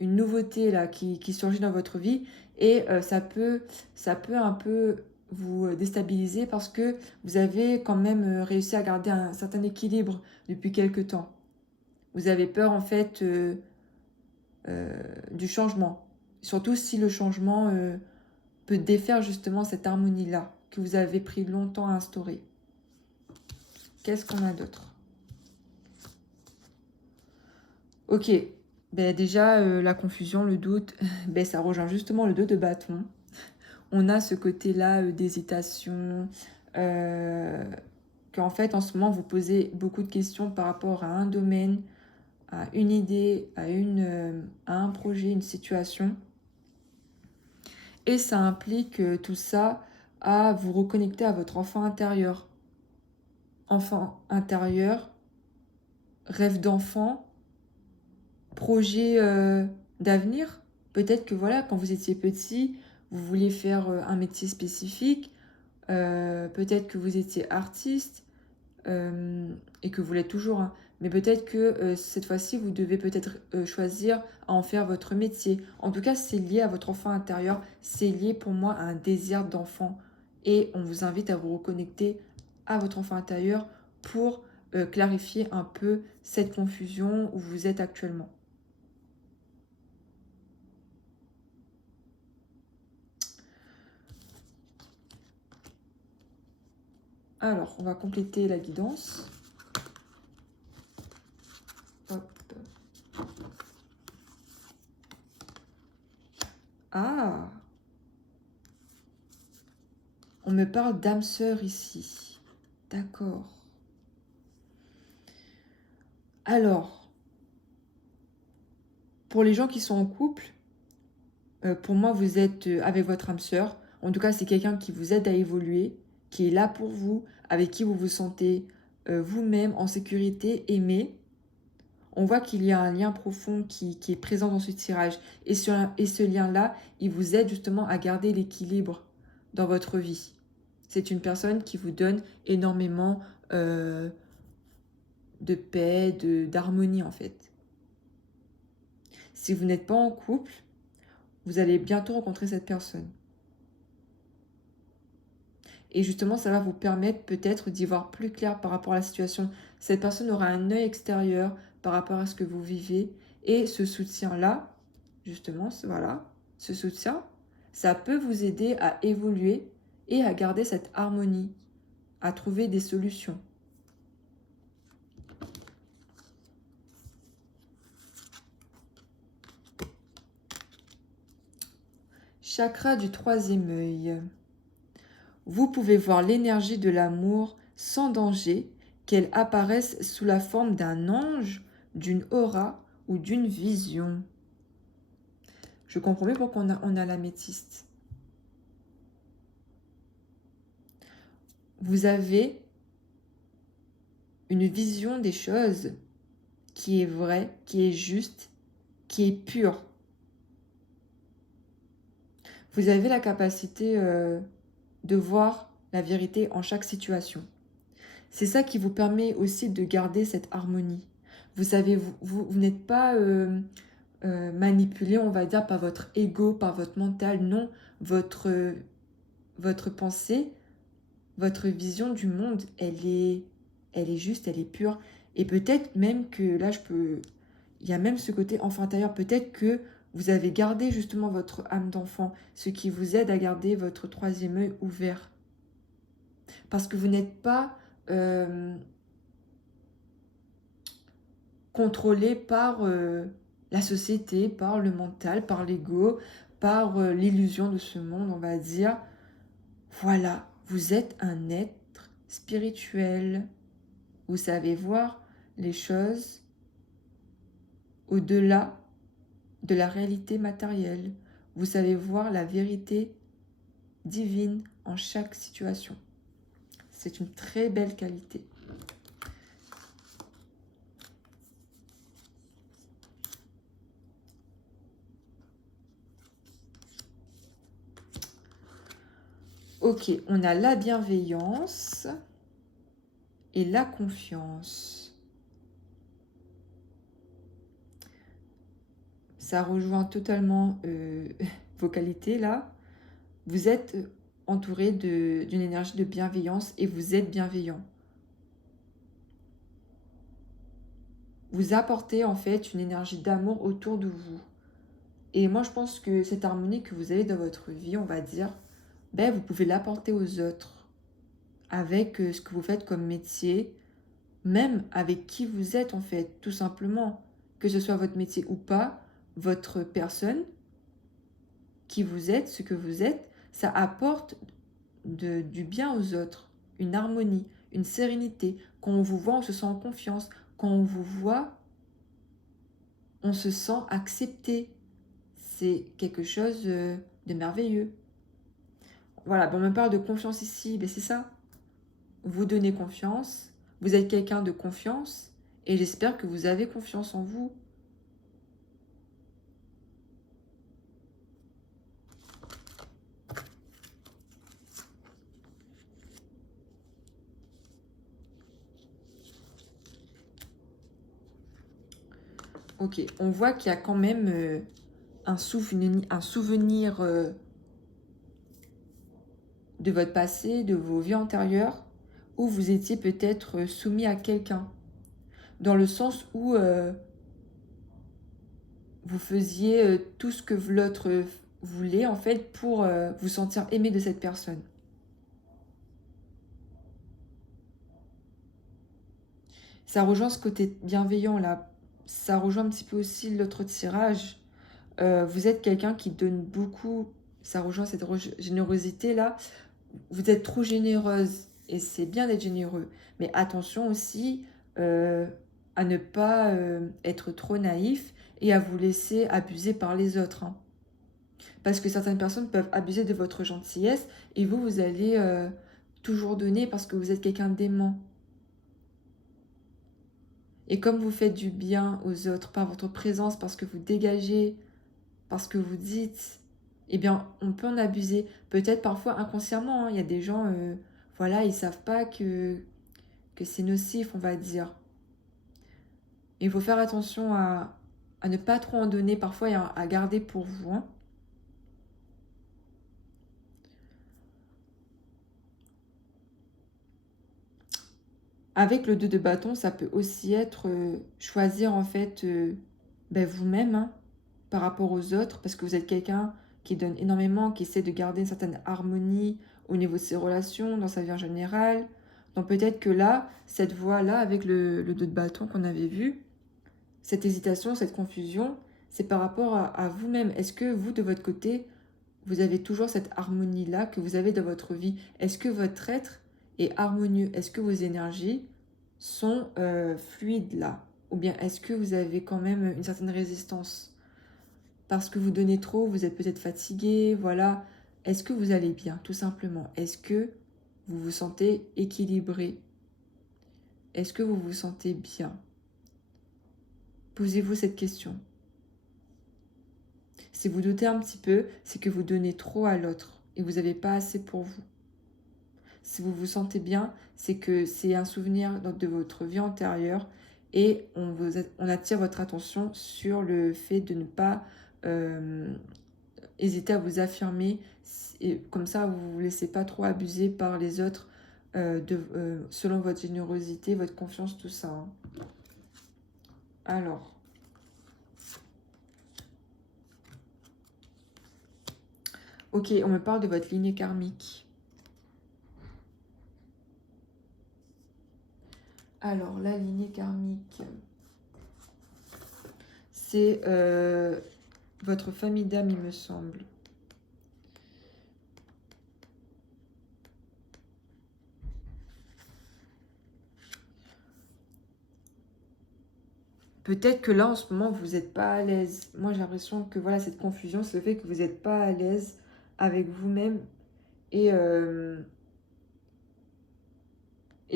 nouveauté là qui surgit dans votre vie et ça peut un peu vous déstabiliser parce que vous avez quand même réussi à garder un certain équilibre depuis quelque temps. Vous avez peur en fait du changement. Surtout si le changement peut défaire justement cette harmonie-là que vous avez pris longtemps à instaurer. Qu'est-ce qu'on a d'autre? Ok, ben déjà la confusion, le doute, ben ça rejoint justement le 2 de bâton. On a ce côté-là d'hésitation, qu'en fait en ce moment vous posez beaucoup de questions par rapport à un domaine, à une idée, à un projet, une situation. Et ça implique tout ça à vous reconnecter à votre enfant intérieur. Enfant intérieur, rêve d'enfant, projet d'avenir. Peut-être que voilà, quand vous étiez petit, vous vouliez faire un métier spécifique. Peut-être que vous étiez artiste et que vous l'êtes toujours. Hein. Mais peut-être que cette fois-ci, vous devez peut-être choisir à en faire votre métier. En tout cas, c'est lié à votre enfant intérieur. C'est lié pour moi à un désir d'enfant. Et on vous invite à vous reconnecter à votre enfant intérieur pour clarifier un peu cette confusion où vous êtes actuellement. Alors, on va compléter la guidance. Hop. Ah! On me parle d'âme sœur ici. D'accord. Alors, pour les gens qui sont en couple, pour moi, vous êtes avec votre âme sœur. En tout cas, c'est quelqu'un qui vous aide à évoluer, qui est là pour vous, avec qui vous vous sentez vous-même en sécurité, aimé. On voit qu'il y a un lien profond qui est présent dans ce tirage. Et ce lien-là, il vous aide justement à garder l'équilibre dans votre vie. C'est une personne qui vous donne énormément de paix, d'harmonie en fait. Si vous n'êtes pas en couple, vous allez bientôt rencontrer cette personne. Et justement, ça va vous permettre peut-être d'y voir plus clair par rapport à la situation. Cette personne aura un œil extérieur par rapport à ce que vous vivez. Et ce soutien-là, justement, voilà, ce soutien, ça peut vous aider à évoluer et à garder cette harmonie, à trouver des solutions. Chakra du 3e œil. Vous pouvez voir l'énergie de l'amour sans danger, qu'elle apparaisse sous la forme d'un ange, d'une aura ou d'une vision. Je comprends mieux pourquoi on a l'améthyste. Vous avez une vision des choses qui est vraie, qui est juste, qui est pure. Vous avez la capacité de voir la vérité en chaque situation. C'est ça qui vous permet aussi de garder cette harmonie. Vous savez, vous n'êtes pas manipulé, on va dire, par votre ego, par votre mental. Non, votre pensée, votre vision du monde, elle est juste, elle est pure. Et peut-être même que là, il y a même ce côté enfant intérieur. Peut-être que vous avez gardé justement votre âme d'enfant, ce qui vous aide à garder votre 3e œil ouvert. Parce que vous n'êtes pas contrôlé par la société, par le mental, par l'ego, par l'illusion de ce monde, on va dire. Voilà, vous êtes un être spirituel. Vous savez voir les choses au-delà de la réalité matérielle. Vous savez voir la vérité divine en chaque situation. C'est une très belle qualité. Ok, on a la bienveillance et la confiance. Ça rejoint totalement vos qualités là. Vous êtes entouré d'une énergie de bienveillance et vous êtes bienveillant. Vous apportez en fait une énergie d'amour autour de vous. Et moi, je pense que cette harmonie que vous avez dans votre vie, on va dire, ben, vous pouvez l'apporter aux autres avec ce que vous faites comme métier, même avec qui vous êtes en fait, tout simplement. Que ce soit votre métier ou pas, votre personne, qui vous êtes, ce que vous êtes, ça apporte du bien aux autres, une harmonie, une sérénité. Quand on vous voit, on se sent en confiance. Quand on vous voit, on se sent accepté. C'est quelque chose de merveilleux. Voilà, bon, on me parle de confiance ici, mais c'est ça. Vous donnez confiance, vous êtes quelqu'un de confiance, et j'espère que vous avez confiance en vous. Ok, on voit qu'il y a quand même un souvenir de votre passé, de vos vies antérieures, où vous étiez peut-être soumis à quelqu'un. Dans le sens où vous faisiez tout ce que l'autre voulait, en fait, pour vous sentir aimé de cette personne. Ça rejoint ce côté bienveillant, là. Ça rejoint un petit peu aussi l'autre tirage. Vous êtes quelqu'un qui donne beaucoup. Ça rejoint cette générosité-là. Vous êtes trop généreuse. Et c'est bien d'être généreux. Mais attention aussi à ne pas être trop naïf et à vous laisser abuser par les autres. Hein. Parce que certaines personnes peuvent abuser de votre gentillesse et vous, vous allez toujours donner parce que vous êtes quelqu'un d'aimant. Et comme vous faites du bien aux autres par votre présence, parce que vous dégagez, parce que vous dites, eh bien, on peut en abuser. Peut-être parfois inconsciemment. Hein. Il y a des gens, voilà, ils savent pas que c'est nocif, on va dire. Il faut faire attention à ne pas trop en donner parfois et à garder pour vous. Hein. Avec le 2 de bâton, ça peut aussi être choisir en fait ben, vous-même hein, par rapport aux autres, parce que vous êtes quelqu'un qui donne énormément, qui essaie de garder une certaine harmonie au niveau de ses relations, dans sa vie en général. Donc peut-être que là, cette voie-là, avec le 2 de bâton qu'on avait vu, cette hésitation, cette confusion, c'est par rapport à vous-même. Est-ce que vous, de votre côté, vous avez toujours cette harmonie-là que vous avez dans votre vie? Est-ce que votre être est harmonieux? Est-ce que vos énergies sont fluides là? Ou bien est-ce que vous avez quand même une certaine résistance? Parce que vous donnez trop, vous êtes peut-être fatigué, voilà. Est-ce que vous allez bien, tout simplement? Est-ce que vous vous sentez équilibré? Est-ce que vous vous sentez bien? Posez-vous cette question. Si vous doutez un petit peu, c'est que vous donnez trop à l'autre et vous n'avez pas assez pour vous. Si vous vous sentez bien, c'est que c'est un souvenir de votre vie antérieure et on attire votre attention sur le fait de ne pas hésiter à vous affirmer. Et comme ça, vous ne vous laissez pas trop abuser par les autres selon votre générosité, votre confiance, tout ça. Hein. Alors, ok, on me parle de votre lignée karmique. Alors, la lignée karmique, c'est votre famille d'âme, il me semble. Peut-être que là, en ce moment, vous n'êtes pas à l'aise. Moi, j'ai l'impression que voilà, cette confusion, c'est le fait que vous n'êtes pas à l'aise avec vous-même. Et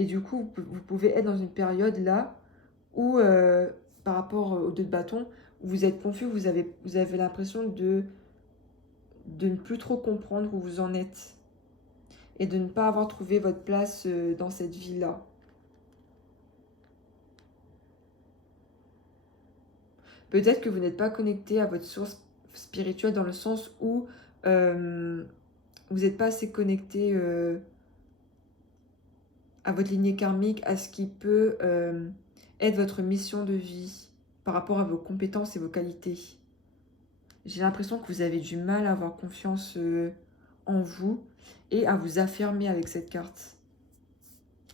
du coup, vous pouvez être dans une période là où, par rapport aux 2 de bâton, vous êtes confus, vous avez l'impression de ne plus trop comprendre où vous en êtes. Et de ne pas avoir trouvé votre place dans cette vie-là. Peut-être que vous n'êtes pas connecté à votre source spirituelle dans le sens où vous n'êtes pas assez connecté à votre lignée karmique, à ce qui peut être votre mission de vie par rapport à vos compétences et vos qualités. J'ai l'impression que vous avez du mal à avoir confiance en vous et à vous affirmer avec cette carte.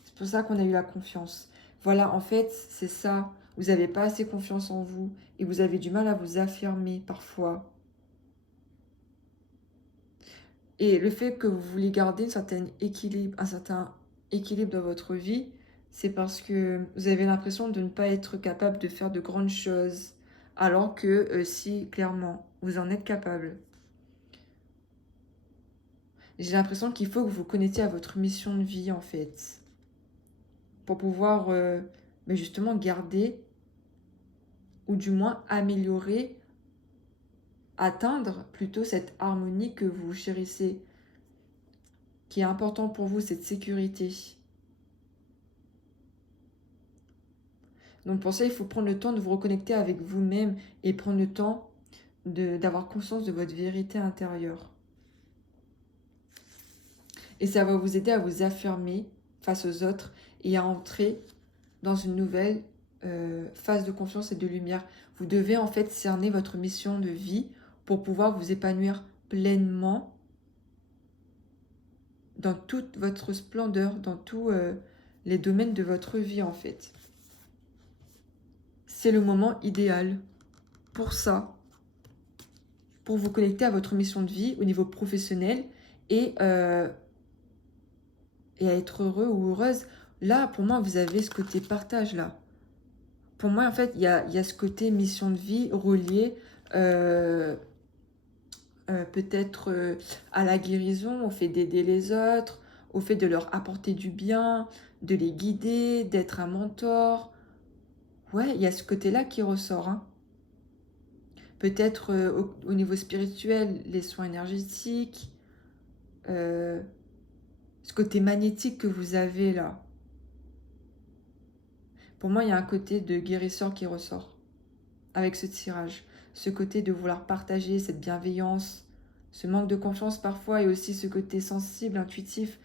C'est pour ça qu'on a eu la confiance. Voilà, en fait, c'est ça. Vous n'avez pas assez confiance en vous et vous avez du mal à vous affirmer parfois. Et le fait que vous voulez garder un certain équilibre dans votre vie, c'est parce que vous avez l'impression de ne pas être capable de faire de grandes choses, alors que si, clairement, vous en êtes capable. J'ai l'impression qu'il faut que vous connectiez à votre mission de vie, en fait, pour pouvoir mais justement garder, ou du moins améliorer, atteindre plutôt cette harmonie que vous chérissez, qui est important pour vous, cette sécurité. Donc pour ça, il faut prendre le temps de vous reconnecter avec vous-même et prendre le temps d'avoir conscience de votre vérité intérieure. Et ça va vous aider à vous affirmer face aux autres et à entrer dans une nouvelle phase de confiance et de lumière. Vous devez en fait cerner votre mission de vie pour pouvoir vous épanouir pleinement dans toute votre splendeur, dans tous les domaines de votre vie en fait. C'est le moment idéal pour ça, pour vous connecter à votre mission de vie au niveau professionnel et à être heureux ou heureuse. Là, pour moi, vous avez ce côté partage là. Pour moi, en fait, il y a ce côté mission de vie relié peut-être à la guérison, au fait d'aider les autres, au fait de leur apporter du bien, de les guider, d'être un mentor. Ouais, il y a ce côté-là qui ressort. Hein. Peut-être au niveau spirituel, les soins énergétiques, ce côté magnétique que vous avez là. Pour moi, il y a un côté de guérisseur qui ressort avec ce tirage. Ce côté de vouloir partager cette bienveillance, ce manque de confiance parfois et aussi ce côté sensible, intuitif.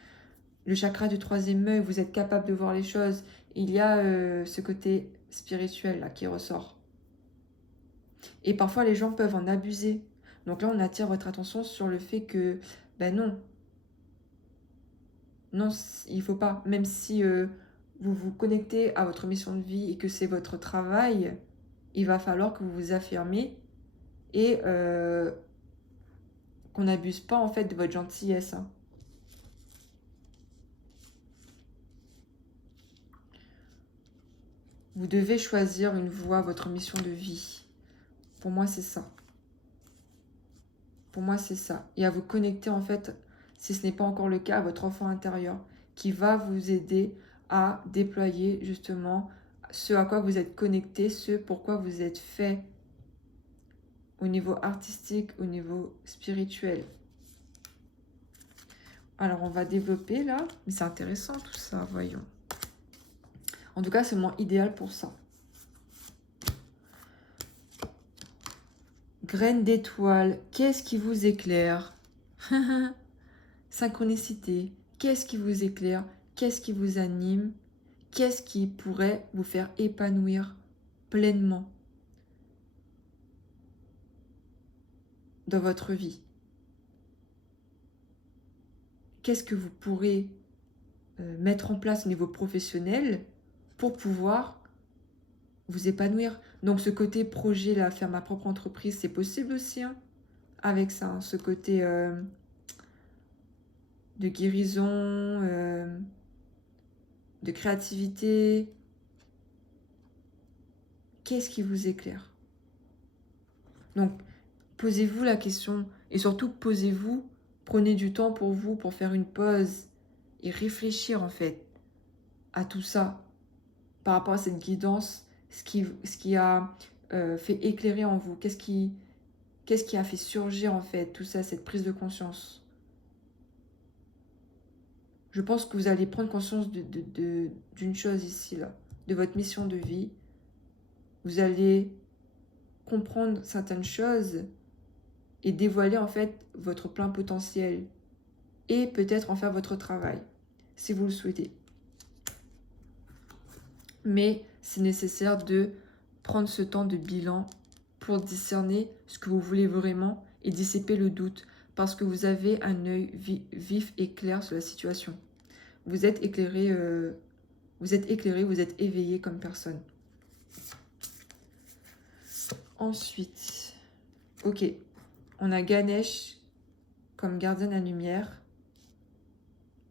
Le chakra du troisième œil, vous êtes capable de voir les choses. Il y a ce côté spirituel là qui ressort. Et parfois, les gens peuvent en abuser. Donc là, on attire votre attention sur le fait que, ben non, non, il ne faut pas. Même si vous vous connectez à votre mission de vie et que c'est votre travail, il va falloir que vous vous affirmez et qu'on n'abuse pas en fait de votre gentillesse. Hein. Vous devez choisir une voie, votre mission de vie. Pour moi, c'est ça. Pour moi, c'est ça. Et à vous connecter, en fait, si ce n'est pas encore le cas, à votre enfant intérieur, qui va vous aider à déployer, justement, ce à quoi vous êtes connecté, ce pourquoi vous êtes fait au niveau artistique, au niveau spirituel. Alors, on va développer, là. Mais c'est intéressant, tout ça, voyons. En tout cas, c'est le moment idéal pour ça. Graine d'étoile, qu'est-ce qui vous éclaire? Synchronicité, qu'est-ce qui vous éclaire? Qu'est-ce qui vous anime? Qu'est-ce qui pourrait vous faire épanouir pleinement dans votre vie? Qu'est-ce que vous pourrez mettre en place au niveau professionnel pour pouvoir vous épanouir? Donc ce côté projet, là, faire ma propre entreprise, c'est possible aussi, hein, avec ça, hein, ce côté de guérison, de créativité. Qu'est-ce qui vous éclaire? Donc, posez-vous la question et surtout posez-vous, prenez du temps pour vous, pour faire une pause et réfléchir en fait à tout ça par rapport à cette guidance, ce qui a fait éclairer en vous, qu'est-ce qui a fait surgir en fait tout ça, cette prise de conscience. Je pense que vous allez prendre conscience d'une chose ici, là, de votre mission de vie. Vous allez comprendre certaines choses et dévoiler en fait votre plein potentiel et peut-être en faire votre travail, si vous le souhaitez. Mais c'est nécessaire de prendre ce temps de bilan pour discerner ce que vous voulez vraiment et dissiper le doute, parce que vous avez un œil vif et clair sur la situation. Vous êtes éclairé, vous êtes éveillé comme personne. Ensuite, ok, on a Ganesh comme gardien de la lumière.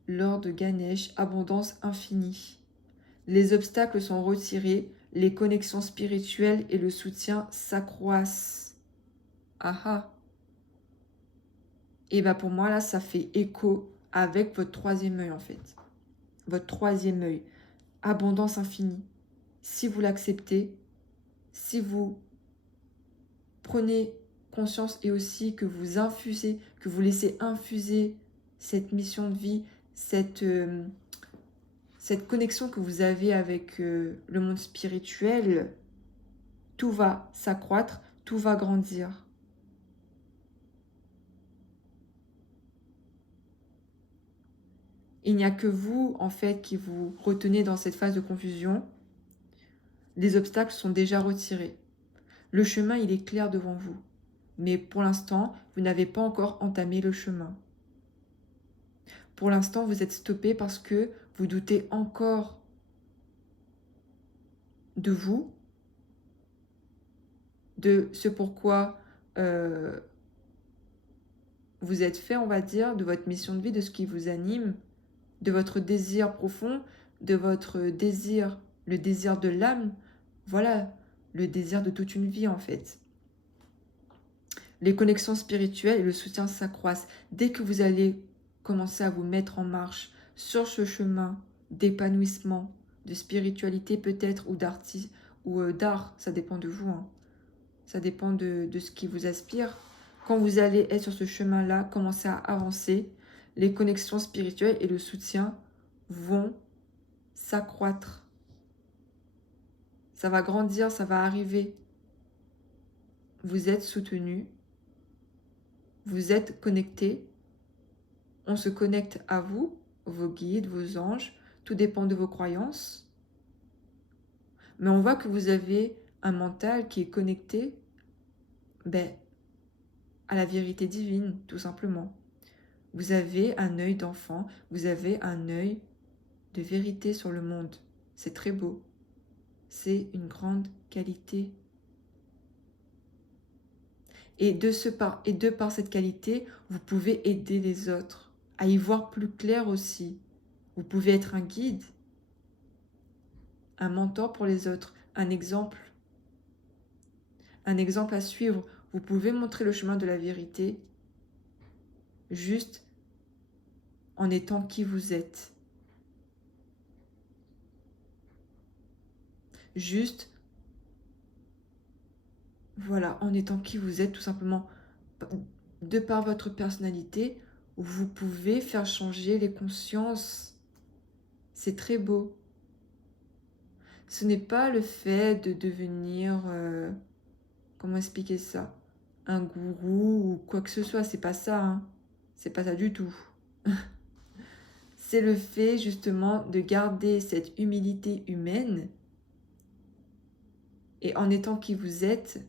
Lors de Ganesh, abondance infinie. Les obstacles sont retirés, les connexions spirituelles et le soutien s'accroissent. Ah ah. Et bien pour moi, là, ça fait écho avec votre troisième œil, en fait. Votre troisième œil. Abondance infinie. Si vous l'acceptez, si vous prenez conscience et aussi que vous infusez, que vous laissez infuser cette mission de vie, cette connexion que vous avez avec le monde spirituel, tout va s'accroître, tout va grandir. Il n'y a que vous, en fait, qui vous retenez dans cette phase de confusion. Les obstacles sont déjà retirés. Le chemin, il est clair devant vous. Mais pour l'instant, vous n'avez pas encore entamé le chemin. Pour l'instant, vous êtes stoppé parce que vous doutez encore de vous, de ce pourquoi vous êtes fait, on va dire, de votre mission de vie, de ce qui vous anime, de votre désir profond, de votre désir, le désir de l'âme, voilà, le désir de toute une vie en fait. Les connexions spirituelles et le soutien s'accroissent. Dès que vous allez commencer à vous mettre en marche sur ce chemin d'épanouissement, de spiritualité peut-être, ou d'artiste, ou d'art, ça dépend de vous, hein. Ça dépend de ce qui vous aspire. Quand vous allez être sur ce chemin-là, commencer à avancer, les connexions spirituelles et le soutien vont s'accroître. Ça va grandir, ça va arriver. Vous êtes soutenu, vous êtes connecté. On se connecte à vous, vos guides, vos anges. Tout dépend de vos croyances. Mais on voit que vous avez un mental qui est connecté à la vérité divine, tout simplement. Vous avez un œil d'enfant, vous avez un œil de vérité sur le monde. C'est très beau. C'est une grande qualité. Et de par cette qualité, vous pouvez aider les autres à y voir plus clair aussi. Vous pouvez être un guide, un mentor pour les autres, un exemple à suivre. Vous pouvez montrer le chemin de la vérité juste en étant qui vous êtes. Juste, voilà, en étant qui vous êtes, tout simplement. De par votre personnalité, vous pouvez faire changer les consciences. C'est très beau. Ce n'est pas le fait de devenir, comment expliquer ça, un gourou ou quoi que ce soit, c'est pas ça, hein. C'est pas ça du tout. C'est le fait justement de garder cette humilité humaine et en étant qui vous êtes,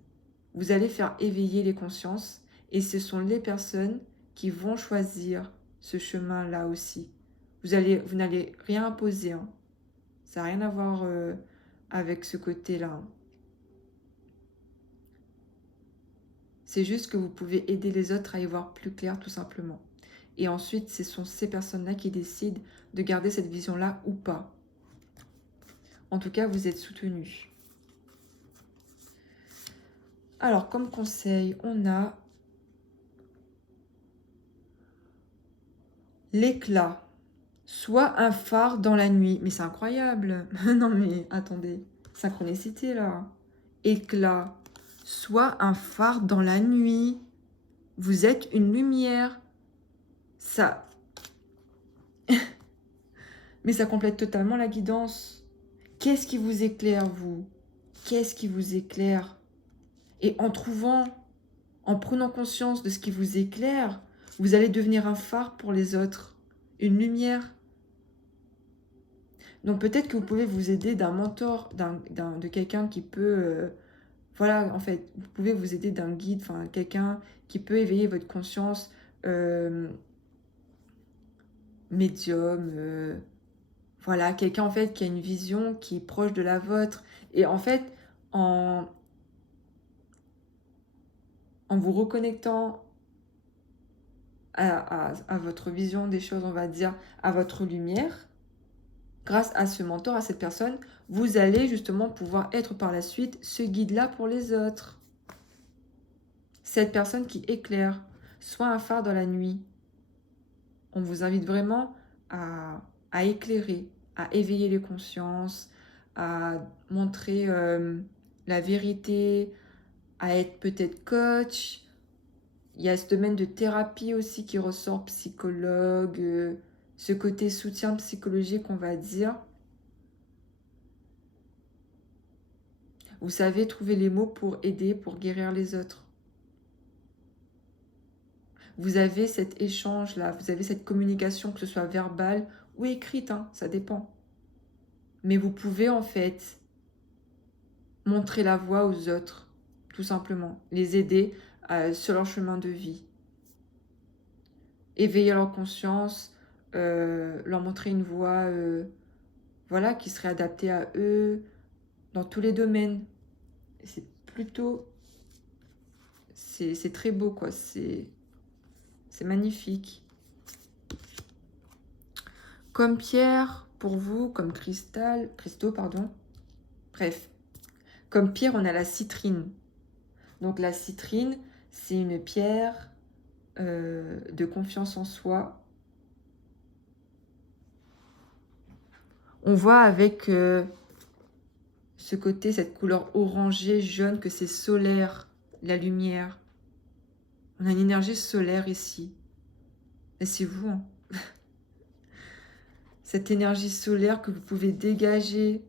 vous allez faire éveiller les consciences et ce sont les personnes qui vont choisir ce chemin-là aussi. Vous n'allez rien imposer, hein. Ça n'a rien à voir avec ce côté-là. C'est juste que vous pouvez aider les autres à y voir plus clair tout simplement. Et ensuite, ce sont ces personnes-là qui décident de garder cette vision-là ou pas. En tout cas, vous êtes soutenus. Alors, comme conseil, on a l'éclat. Soit un phare dans la nuit. Mais c'est incroyable. Non mais, attendez. Synchronicité, là. Éclat. Soit un phare dans la nuit. Vous êtes une lumière. Ça... Mais ça complète totalement la guidance. Qu'est-ce qui vous éclaire, vous? Qu'est-ce qui vous éclaire? Et en prenant conscience de ce qui vous éclaire, vous allez devenir un phare pour les autres. Une lumière. Donc peut-être que vous pouvez vous aider d'un mentor, de quelqu'un qui peut Voilà, en fait, vous pouvez vous aider d'un guide, enfin, quelqu'un qui peut éveiller votre conscience, médium, voilà, quelqu'un, en fait, qui a une vision qui est proche de la vôtre. Et en fait, en vous reconnectant à votre vision des choses, on va dire, à votre lumière, grâce à ce mentor, à cette personne, vous allez justement pouvoir être par la suite ce guide-là pour les autres. Cette personne qui éclaire, soit un phare dans la nuit. On vous invite vraiment à éclairer, à éveiller les consciences, à montrer la vérité, à être peut-être coach. Il y a ce domaine de thérapie aussi qui ressort, psychologue, ce côté soutien psychologique, on va dire. Vous savez trouver les mots pour aider, pour guérir les autres. Vous avez cet échange-là, vous avez cette communication, que ce soit verbale ou écrite, hein, ça dépend. Mais vous pouvez en fait montrer la voie aux autres, tout simplement. Les aider sur leur chemin de vie. Éveiller leur conscience, leur montrer une voie voilà, qui serait adaptée à eux dans tous les domaines. C'est plutôt... C'est très beau, quoi. C'est magnifique. Comme pierre, pour vous, comme cristaux, pardon. Bref. Comme pierre, on a la citrine. Donc la citrine, c'est une pierre de confiance en soi. On voit avec ce côté, cette couleur orangée, jaune, que c'est solaire, la lumière. On a une énergie solaire ici. Et c'est vous, hein. Cette énergie solaire que vous pouvez dégager,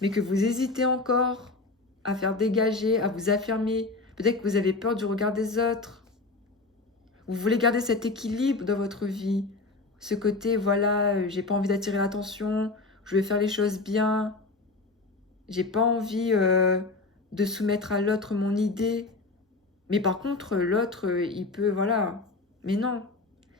mais que vous hésitez encore à faire dégager, à vous affirmer. Peut-être que vous avez peur du regard des autres. Vous voulez garder cet équilibre dans votre vie. Ce côté, voilà, j'ai pas envie d'attirer l'attention, je vais faire les choses bien. J'ai pas envie de soumettre à l'autre mon idée. Mais par contre, l'autre, il peut, voilà. Mais non,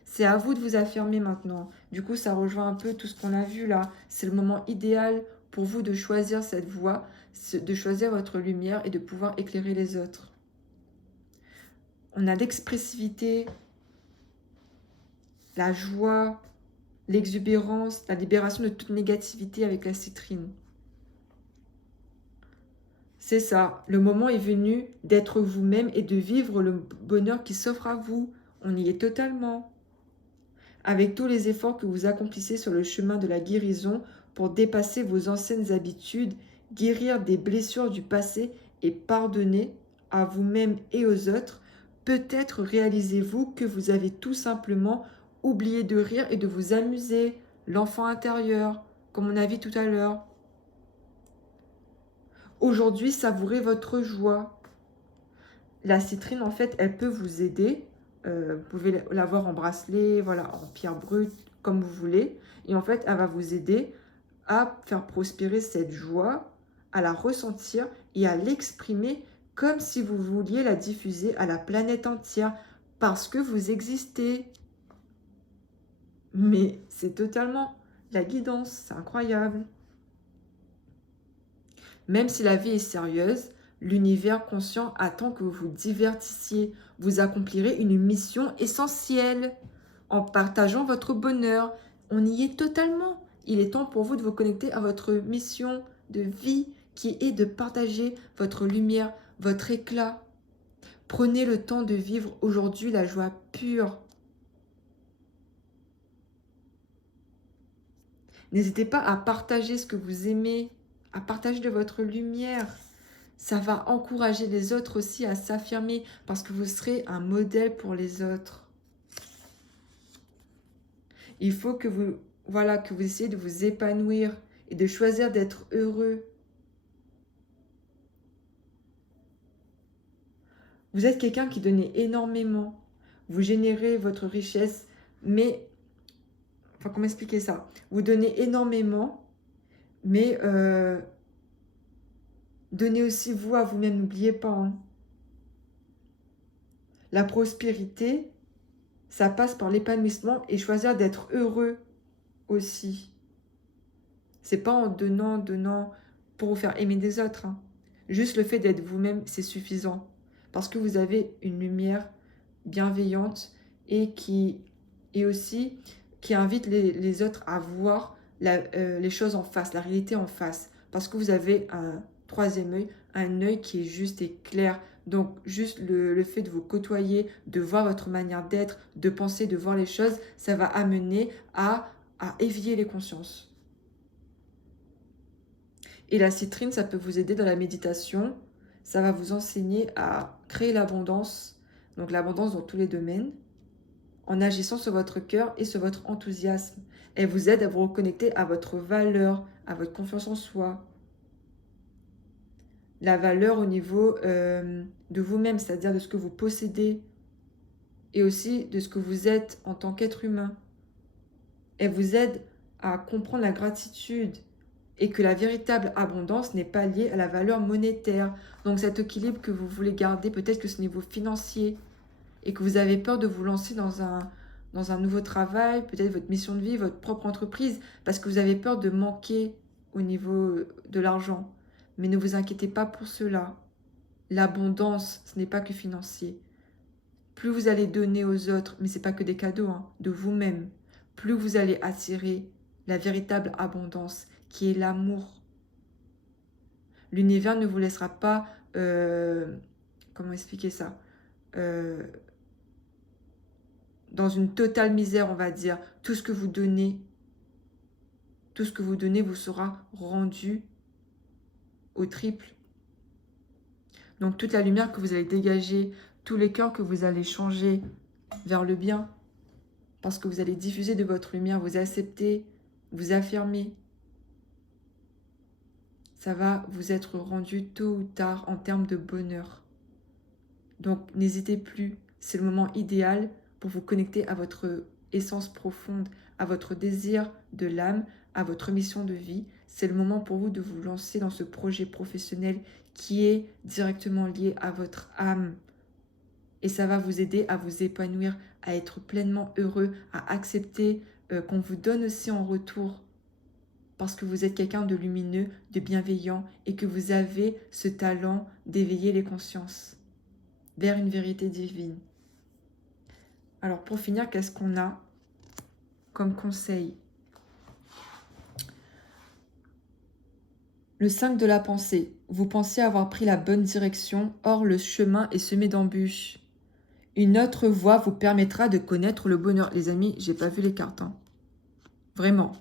c'est à vous de vous affirmer maintenant. Du coup, ça rejoint un peu tout ce qu'on a vu là. C'est le moment idéal pour vous de choisir cette voie, de choisir votre lumière et de pouvoir éclairer les autres. On a l'expressivité, la joie, l'exubérance, la libération de toute négativité avec la citrine. C'est ça, le moment est venu d'être vous-même et de vivre le bonheur qui s'offre à vous. On y est totalement. Avec tous les efforts que vous accomplissez sur le chemin de la guérison pour dépasser vos anciennes habitudes, guérir des blessures du passé et pardonner à vous-même et aux autres, peut-être réalisez-vous que vous avez tout simplement oublié de rire et de vous amuser, l'enfant intérieur, comme on a vu tout à l'heure. Aujourd'hui, savourez votre joie. La citrine, en fait, elle peut vous aider. Vous pouvez l'avoir en bracelet, voilà, en pierre brute, comme vous voulez. Et en fait, elle va vous aider à faire prospérer cette joie, à la ressentir et à l'exprimer comme si vous vouliez la diffuser à la planète entière parce que vous existez. Mais c'est totalement la guidance, c'est incroyable. Même si la vie est sérieuse, l'univers conscient attend que vous vous divertissiez. Vous accomplirez une mission essentielle en partageant votre bonheur. On y est totalement. Il est temps pour vous de vous connecter à votre mission de vie qui est de partager votre lumière, votre éclat. Prenez le temps de vivre aujourd'hui la joie pure. N'hésitez pas à partager ce que vous aimez, à partager de votre lumière. Ça va encourager les autres aussi à s'affirmer parce que vous serez un modèle pour les autres. Il faut que vous, voilà, que vous essayez de vous épanouir et de choisir d'être heureux. Vous êtes quelqu'un qui donne énormément. Vous générez votre richesse, mais... Enfin, comment expliquer ça? Vous donnez énormément, mais Donnez aussi vous à vous-même, n'oubliez pas. Hein. La prospérité, ça passe par l'épanouissement et choisir d'être heureux aussi. C'est pas en donnant pour vous faire aimer des autres. Hein. Juste le fait d'être vous-même, c'est suffisant. Parce que vous avez une lumière bienveillante et aussi qui invite les autres à voir les choses en face, la réalité en face. Parce que vous avez un troisième œil, un œil qui est juste et clair. Donc juste le fait de vous côtoyer, de voir votre manière d'être, de penser, de voir les choses, ça va amener à éveiller les consciences. Et la citrine, ça peut vous aider dans la méditation. Ça va vous enseigner à créer l'abondance, donc l'abondance dans tous les domaines, en agissant sur votre cœur et sur votre enthousiasme. Elle vous aide à vous reconnecter à votre valeur, à votre confiance en soi. La valeur au niveau de vous-même, c'est-à-dire de ce que vous possédez et aussi de ce que vous êtes en tant qu'être humain. Elle vous aide à comprendre la gratitude et que la véritable abondance n'est pas liée à la valeur monétaire. Donc cet équilibre que vous voulez garder, peut-être que c'est au niveau financier et que vous avez peur de vous lancer dans un nouveau travail, peut-être votre mission de vie, votre propre entreprise, parce que vous avez peur de manquer au niveau de l'argent. Mais ne vous inquiétez pas pour cela. L'abondance, ce n'est pas que financier. Plus vous allez donner aux autres, mais ce n'est pas que des cadeaux, hein, de vous-même, plus vous allez attirer la véritable abondance qui est l'amour. L'univers ne vous laissera pas, comment expliquer ça, dans une totale misère, on va dire. Tout ce que vous donnez vous sera rendu au triple. Donc toute la lumière que vous allez dégager, tous les cœurs que vous allez changer vers le bien, parce que vous allez diffuser de votre lumière, vous accepter, vous affirmer. Ça va vous être rendu tôt ou tard en termes de bonheur. Donc n'hésitez plus, c'est le moment idéal pour vous connecter à votre essence profonde, à votre désir de l'âme, à votre mission de vie. C'est le moment pour vous de vous lancer dans ce projet professionnel qui est directement lié à votre âme. Et ça va vous aider à vous épanouir, à être pleinement heureux, à accepter qu'on vous donne aussi en retour. Parce que vous êtes quelqu'un de lumineux, de bienveillant et que vous avez ce talent d'éveiller les consciences vers une vérité divine. Alors pour finir, qu'est-ce qu'on a comme conseil? Le 5 de la pensée. Vous pensez avoir pris la bonne direction, or le chemin est semé d'embûches. Une autre voie vous permettra de connaître le bonheur. Les amis, j'ai pas vu les cartes. Hein. Vraiment.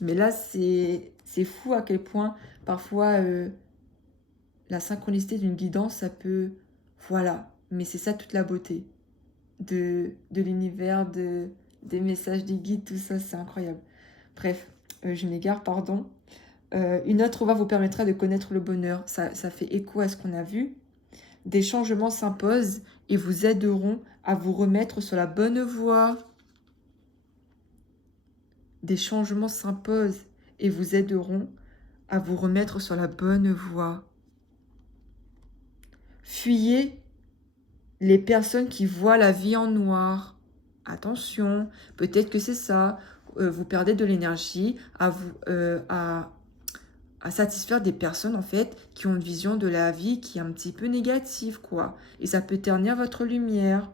Mais là, c'est fou à quel point, parfois, la synchronicité d'une guidance, ça peut... Voilà. Mais c'est ça toute la beauté de l'univers, des messages, des guides, tout ça, c'est incroyable. Bref, je m'égare, pardon. Une autre voie vous permettra de connaître le bonheur. Ça fait écho à ce qu'on a vu. Des changements s'imposent et vous aideront à vous remettre sur la bonne voie. Des changements s'imposent et vous aideront à vous remettre sur la bonne voie. Fuyez les personnes qui voient la vie en noir. Attention, peut-être que c'est ça. Vous perdez de l'énergie à satisfaire des personnes en fait qui ont une vision de la vie qui est un petit peu négative quoi. Et ça peut ternir votre lumière.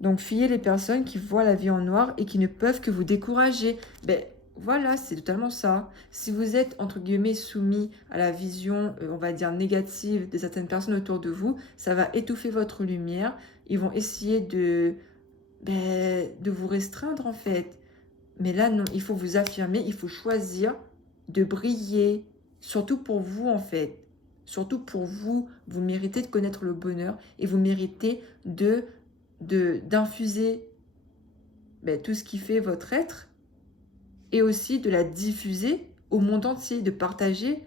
Donc fuyez les personnes qui voient la vie en noir et qui ne peuvent que vous décourager. Ben voilà, c'est totalement ça. Si vous êtes entre guillemets soumis à la vision, on va dire négative de certaines personnes autour de vous, ça va étouffer votre lumière. Ils vont essayer de vous restreindre en fait. Mais là, non, il faut vous affirmer, il faut choisir de briller. Surtout pour vous, en fait. Surtout pour vous, vous méritez de connaître le bonheur et vous méritez d'infuser tout ce qui fait votre être et aussi de la diffuser au monde entier, de partager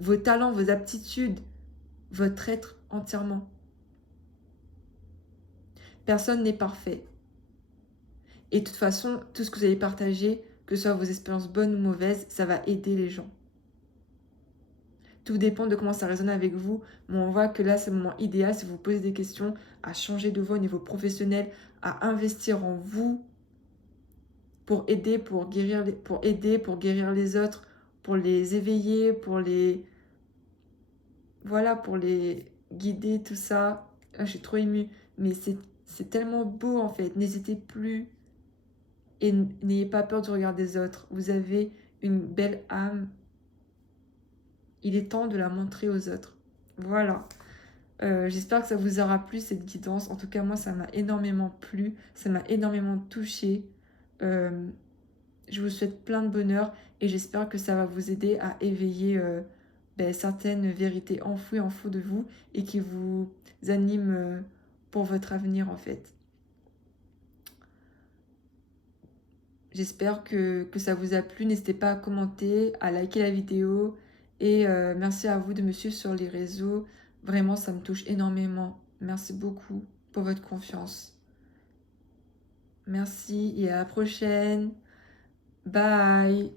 vos talents, vos aptitudes, votre être entièrement. Personne n'est parfait. Et de toute façon, tout ce que vous allez partager, que ce soit vos expériences bonnes ou mauvaises, ça va aider les gens. Tout dépend de comment ça résonne avec vous. Mais on voit que là, c'est le moment idéal si vous vous posez des questions, à changer de voie au niveau professionnel, à investir en vous pour aider, pour guérir pour guérir les autres, pour les éveiller, pour les... Voilà, pour les guider, tout ça. Ah, je suis trop émue. Mais c'est tellement beau, en fait. N'hésitez plus et n'ayez pas peur du regard des autres. Vous avez une belle âme. Il est temps de la montrer aux autres. Voilà. J'espère que ça vous aura plu, cette guidance. En tout cas, moi, ça m'a énormément plu. Ça m'a énormément touchée. Je vous souhaite plein de bonheur et j'espère que ça va vous aider à éveiller certaines vérités enfouies en fond de vous et qui vous animent pour votre avenir, en fait. J'espère que ça vous a plu. N'hésitez pas à commenter, à liker la vidéo. Et merci à vous de me suivre sur les réseaux. Vraiment, ça me touche énormément. Merci beaucoup pour votre confiance. Merci et à la prochaine. Bye.